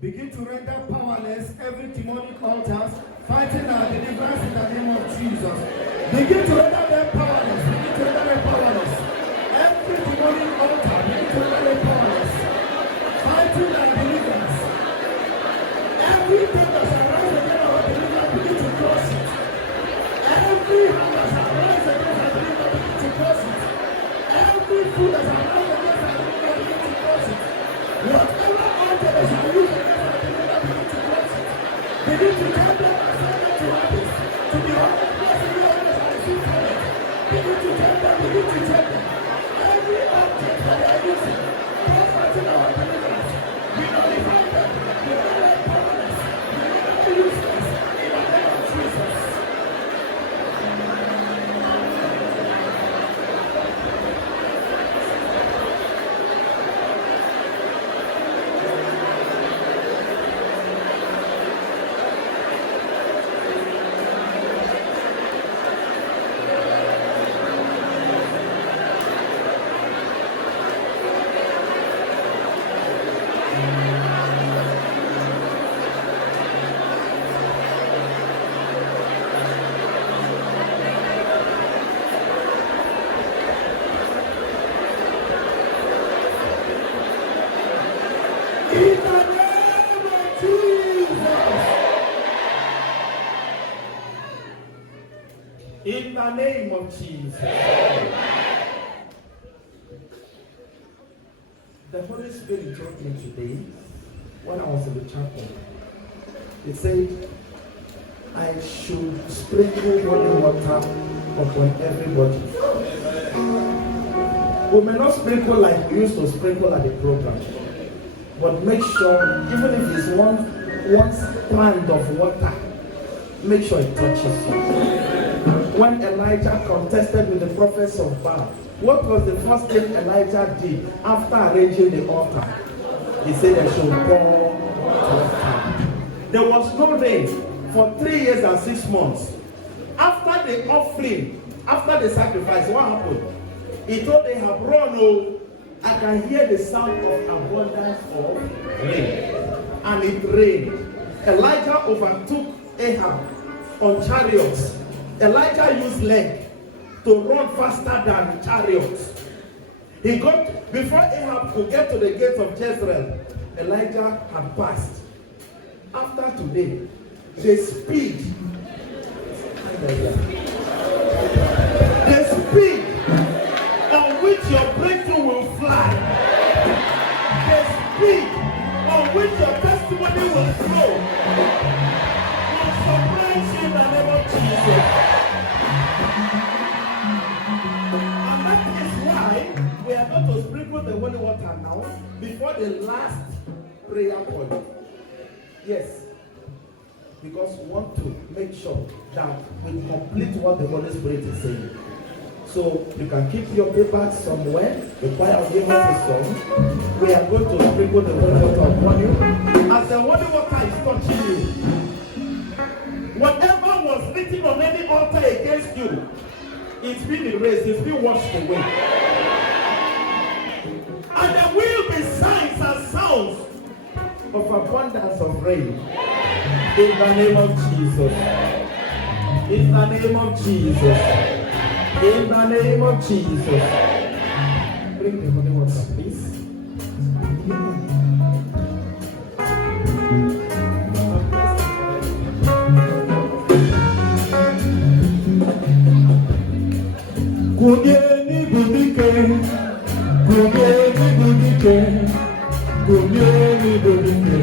Begin to render powerless every demonic altars fighting our deliverance in the name of Jesus. Begin to render them powerless. Begin to render them powerless. Every demonic altar, begin to render them powerless. Fighting our deliverance. Everything that's arising against our deliverance, begin to cross it. Every hand that's arising against our deliverance, begin to cross it. Every food that's arising against our deliverance, begin to cross it. Whatever altar that's arising against our deliverance, begin to cross it. Begin to tell them and send them to others. To be honest, blessing you others and receive talent. Begin to tell them, begin to tell them. Every object that they are using, In the name of Jesus. The Holy Spirit told me today, when I was in the chapel, He said, I should sprinkle holy water upon everybody. We may not sprinkle like we used to sprinkle at the program, but make sure, even if it's one plant of water, make sure it touches you. When Elijah contested with the prophets of Baal, what was the first thing Elijah did after arranging the altar? He said they should pour water. There was no rain for 3 years and 6 months. After the offering, after the sacrifice, what happened? He told Ahab, run, oh, I can hear the sound of abundance of rain. And it rained. Elijah overtook Ahab on chariots. Elijah used leg to run faster than chariots. He got, before Ahab could get to the gates of Jezreel, Elijah had passed. After today, the speed on which your breakthrough will fly, the speed on which your testimony will flow, will surprise you in the name of Jesus. And that is why we are going to sprinkle the holy water now before the last prayer point. Yes. Because we want to make sure that we complete what the Holy Spirit is saying. So you can keep your paper somewhere. The choir will give us a song. We are going to sprinkle the holy water upon you. As the holy water is touching you, whatever was written on any altar against you, it's been erased, it's been washed away. And there will be signs and sounds of abundance of rain. In the name of Jesus. In the name of Jesus. In the name of Jesus. Bring the holy water, please. Kugeni budike, kugeni budike, kugeni budike.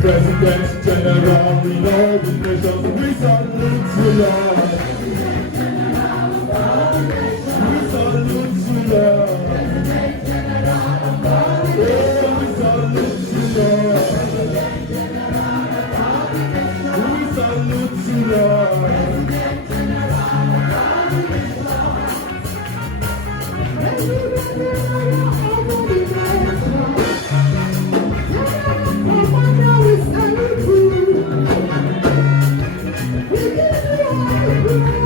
President General, we know the nation, we salute you, Lord. We salute you, Lord. We salute you, Lord. We salute you, Lord. We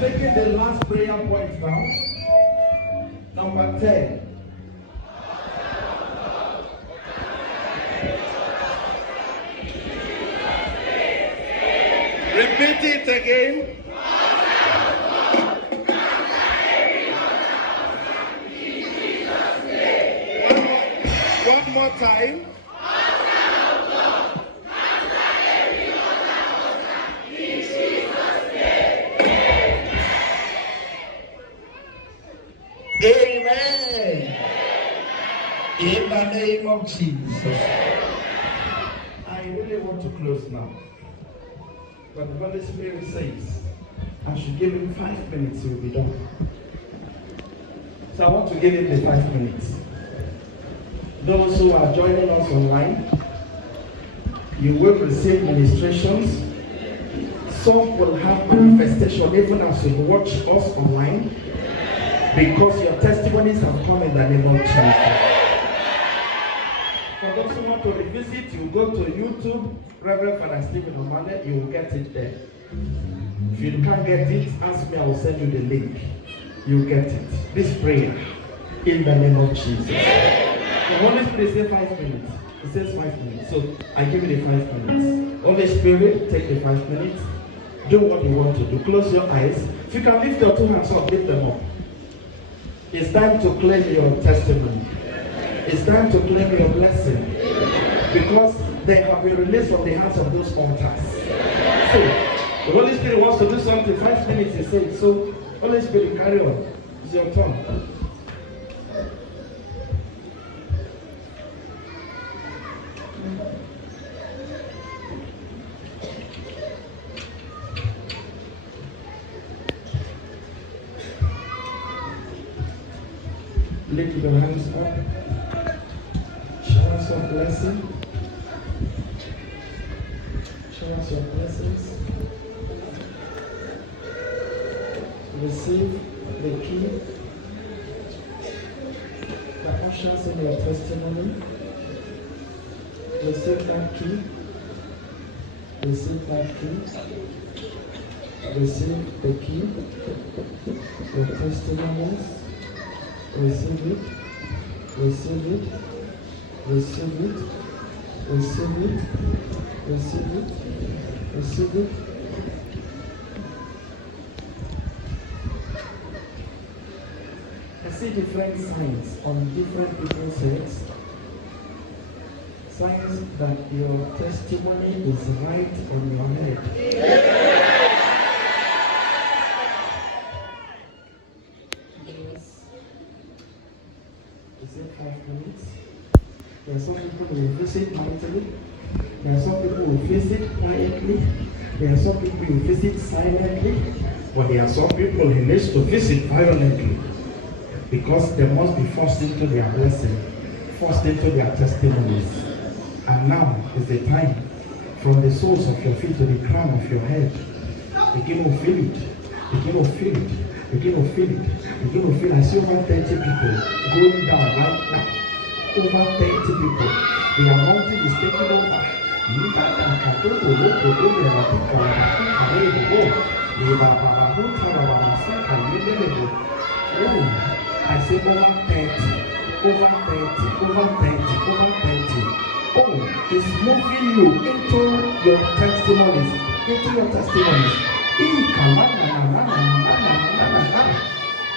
Taking the last prayer point now. Number 10. Repeat it again. One more time. Amen. In the name of Jesus. I really want to close now. But the Holy Spirit says, I should give him 5 minutes, he will be done. So I want to give him the 5 minutes. Those who are joining us online, you will receive ministrations. Some will have manifestation even as you watch us online. Because your testimonies have come in the name of Jesus. For those who want to revisit, you go to YouTube, Reverend Father Stephen Omane, you will get it there. If you can't get it, ask me, I will send you the link. You'll get it. This prayer, in the name of Jesus. The Holy Spirit says 5 minutes. He says 5 minutes. So I give you the 5 minutes. Holy Spirit, take the 5 minutes. Do what you want to do. Close your eyes. If you can lift your 2 hands up, lift them up. It's time to claim your testimony. It's time to claim your blessing. Because they have been released from the hands of those altars. So, the Holy Spirit wants to do something. 5 minutes, he said. So, Holy Spirit, carry on. It's your turn. Lift your hands up. Show us your blessing. Show us your blessings. Receive the key that ushers in your testimony. Receive that key. Receive that key. Receive the key. Your testimonies. Receive it, receive it, receive it, receive it, receive it, receive it. I see different signs on different people's heads. Signs that your testimony is right on your head. There are some people who will visit maritally. There are some people who visit quietly. There are some people who visit silently. But there are some people he needs to visit violently because they must be forced into their blessing, forced into their testimonies. And now is the time from the soles of your feet to the crown of your head. Begin to feel it. Begin to feel it. Begin to feel it. Begin to feel. I see over 30 people going down right now. Over 30 people. The anointing is taking over. Oh, I say over 30. Over 30. Over 30. Over 30. Oh, it's moving you into your testimonies. Into your testimonies.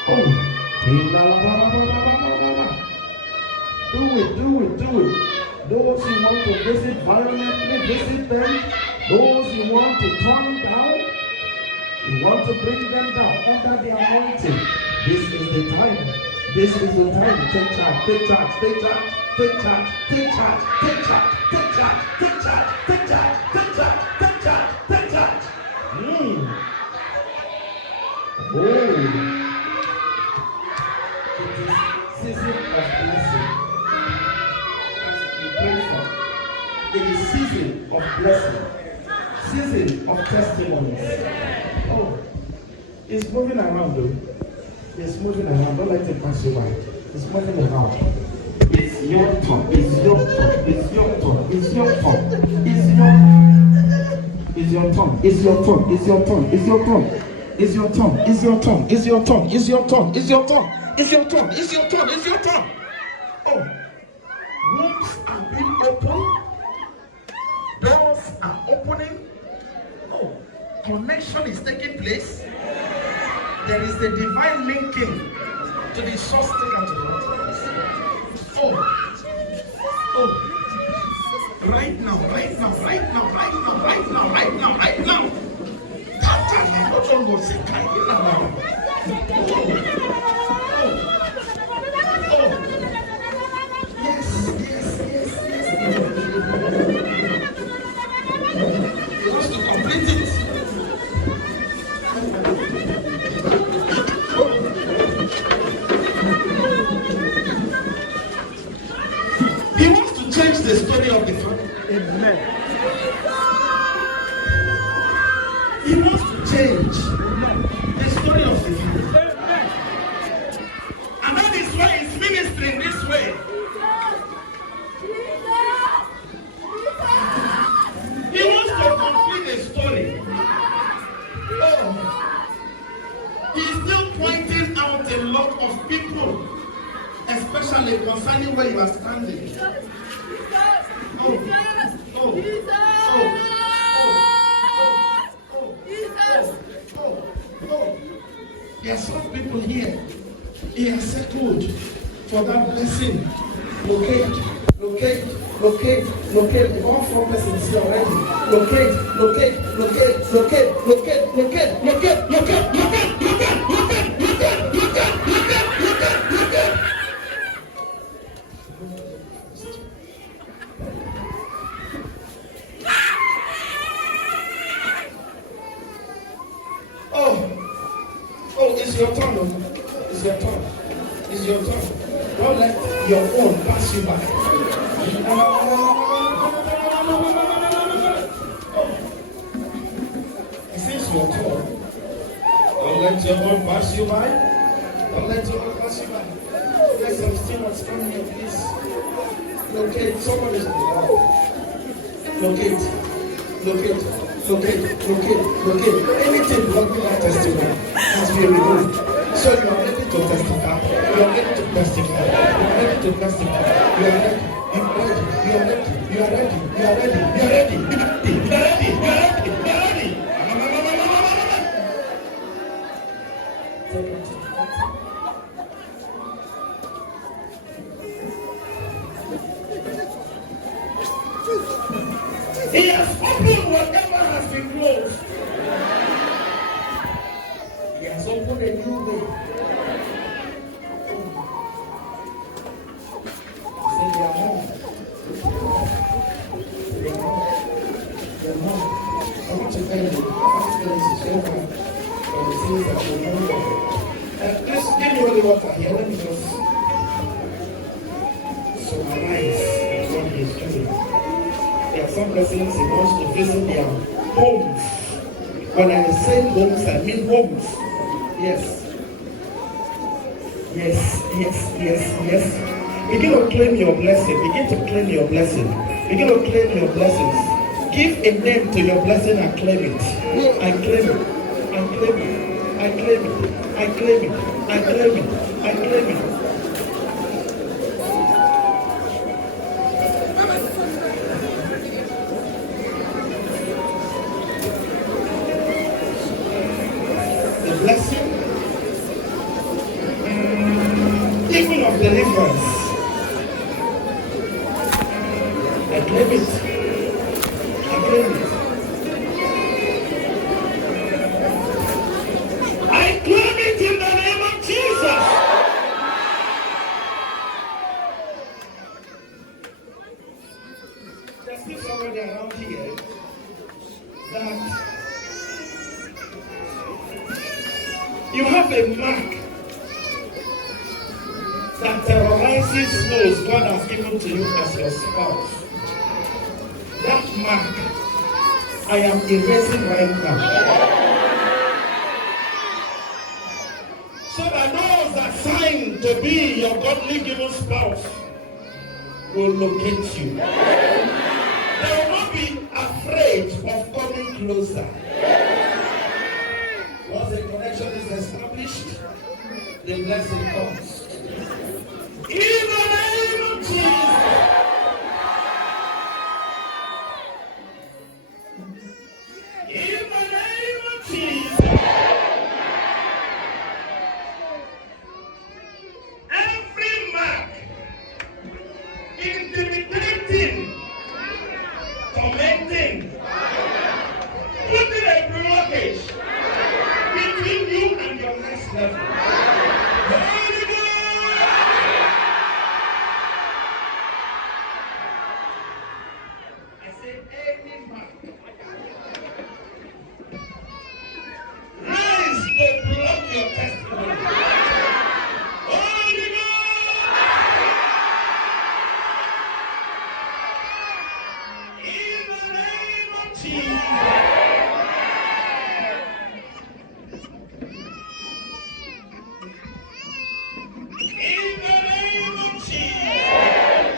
Oh, do it. Those who want to visit violently, visit them. Those who want to turn down, you want to bring them down under the anointing. This is the time. This is the time. Take charge. Take charge. Take charge. Take charge. Take charge. Take charge. Take charge. Take charge. Take charge. Take charge. Take charge. Take charge. Oh, it is season of blessing. It is season of blessing, season of testimonies. Oh, it's moving around though. It's moving around. Don't let it pass you by. It's moving around. It's your turn. It's your turn. It's your turn. It's your turn. It's your turn. It's your turn. It's your turn. It's your turn. It's your turn. It's your turn. It's your turn. It's your turn. It's your turn. It's your turn. It's your turn. It's your turn. Oh, wombs are being opened. Doors are opening. Oh, connection is taking place. There is a divine linking to the source and to the water. Oh, right now. Yes. He wants to complete it. He wants to change the story of the family. Amen. He wants to change the story of the family. Amen. And that is why he's ministering this way. He wants to complete the story. Oh, he's still pointing out a lot of people, especially concerning where you are standing. There are some people here. He has settled for that blessing. Locate. All 4 persons here already. Locate. Oh, it's your turn. It's your turn. Don't let your own pass you by. It's your turn. Don't let your own pass you by. Let some stewards come here, please. Locate. Somebody's locate. Anything blocking that testimony has been removed. So you are ready to testify. You are ready to testify. You are ready. He has opened whatever has been closed. He has opened a new way. Say they are home. I want to tell you, this is over. holy water here. Let me just summarize what he is doing. There are some blessings he wants to visit their homes. When I say homes, I mean homes. Yes. Yes. Begin to claim your blessing. Begin to claim your blessing. Begin to claim your blessings. Give a name to your blessing and claim it. I claim it. I claim it. I claim it. I claim it. I claim it. I claim it. The blessing, even of deliverance. I claim it. I claim it. I claim it in the name of Jesus. There's still somebody around here that you have a mark that terrorizes those God has given to you as your spouse. That mark, I am erasing right now. So that those assigned to be your godly given spouse will locate you. They will not be afraid of coming closer. Once the connection is established, the blessing comes. In the name of Jesus. In the name of Jesus. Every mark intimidating, tormenting, putting a blockage between you and your next level. Holy Ghost. I say any mark rise to block your testimony. Holy Ghost. In the name of Jesus. In the name of Jesus.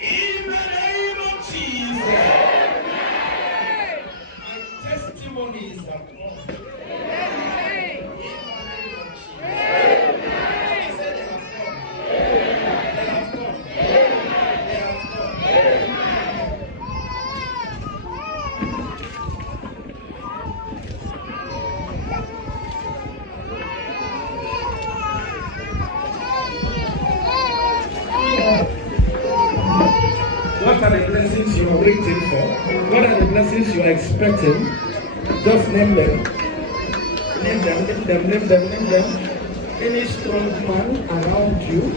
In the name of Jesus. My testimony is that Lord. In the name of Jesus. I said they have come. They have come. They have come. What are the blessings you are waiting for? What are the blessings you are expecting? Just name them. Name them, name them, name them, name them. Any strong man around you,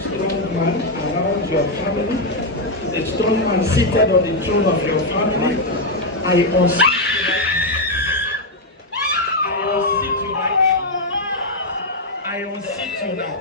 strong man around your family, the strong man seated on the throne of your family, I unseat you right now. I unseat you now.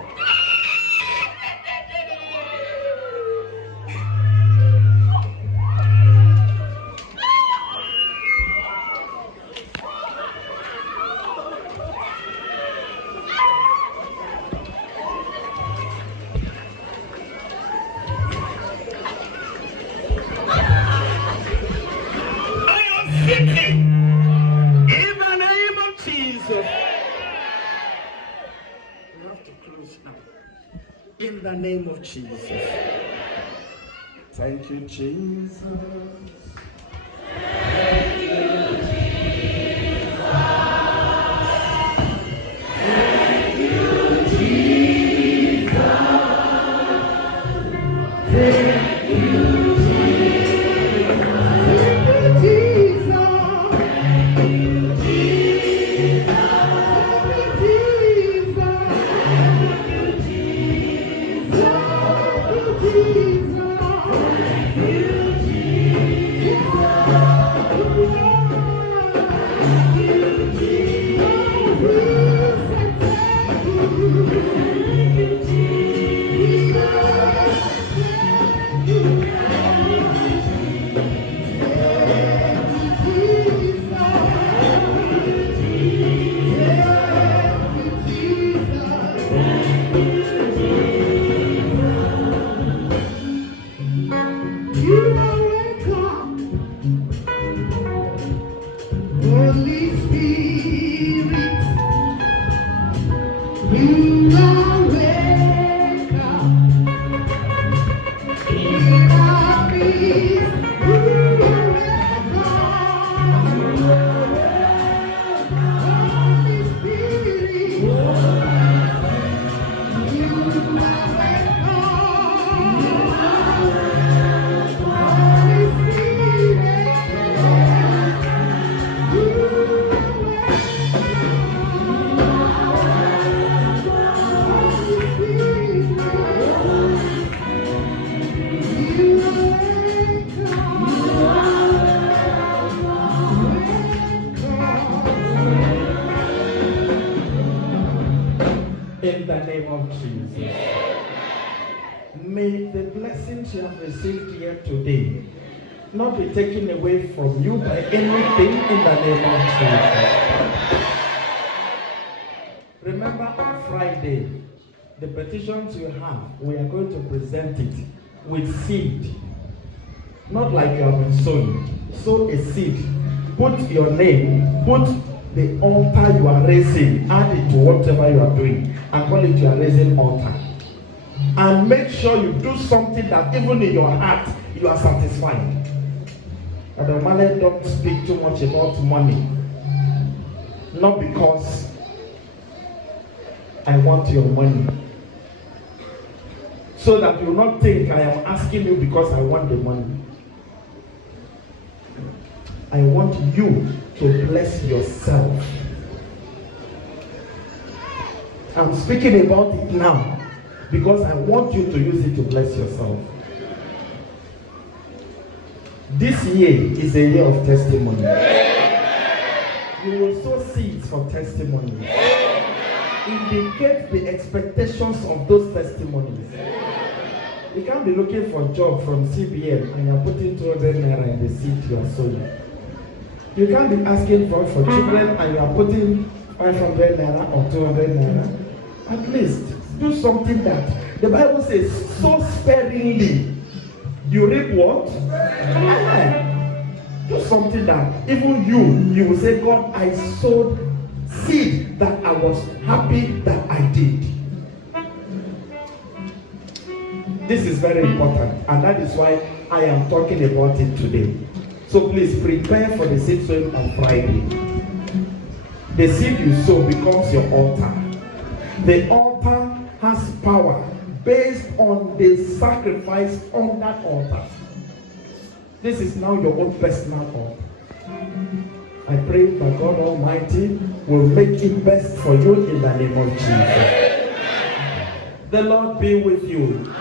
In the name of Jesus. We have to close now. In the name of Jesus. Thank you, Jesus. Thank you, Jesus. Thank you, Jesus. Thank you, Jesus. In the name of Jesus. May the blessings you have received here today not be taken away from you by anything in the name of Jesus. Remember on Friday, the petitions you have, we are going to present it with seed. Not like you have been sowing. Sow a seed. Put your name. Put the altar you are raising. Add it to whatever you are doing. And call it your raising altar. And make sure you do something that even in your heart, you are satisfied. And normally don't speak too much about money. Not because I want your money. So that you will not think I am asking you because I want the money. I want you to bless yourself. I'm speaking about it now because I want you to use it to bless yourself. This year is a year of testimony. You will sow seeds for testimony. Indicate the expectations of those testimonies. You can't be looking for a job from CBN and you're putting 200 naira in the seed you are sowing. You can't be asking for children and you are putting 500 naira or 200 naira. At least do something that the Bible says, sow sparingly. You reap what? Do something that even you will say, God, I sowed seed that I was happy that I did. This is very important, and that is why I am talking about it today. So please prepare for the seed sowing on Friday. The seed you sow becomes your altar. The altar has power based on the sacrifice on that altar. This is now your own personal altar. I pray that God Almighty will make it best for you in the name of Jesus. The Lord be with you.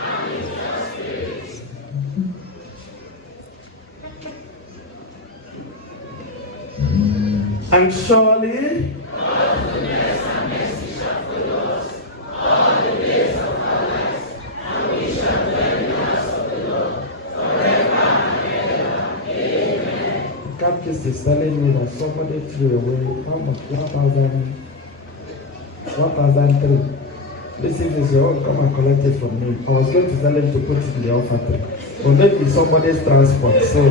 And surely God's goodness and mercy shall follow us all the days of our lives, and we shall dwell in the house of the Lord forever and ever. Amen. Catechist is telling me that somebody threw away how much? 1,003. This is your own, come and collect it from me. I was going to tell him to put it in the offertory. Or maybe somebody's transport. So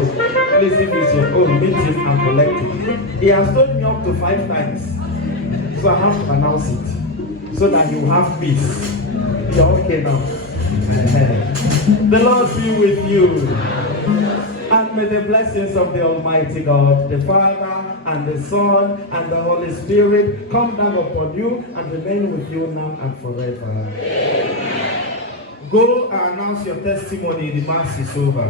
please, if it's your own, meet him and collect it. He has told me up to 5 times. So I have to announce it. So that you have peace. You're okay now. The Lord be with you. And may the blessings of the Almighty God, the Father, and the Son, and the Holy Spirit come down upon you and remain with you now and forever. Amen. Go and announce your testimony. The Mass is over.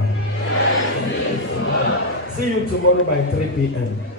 See you tomorrow by 3 p.m.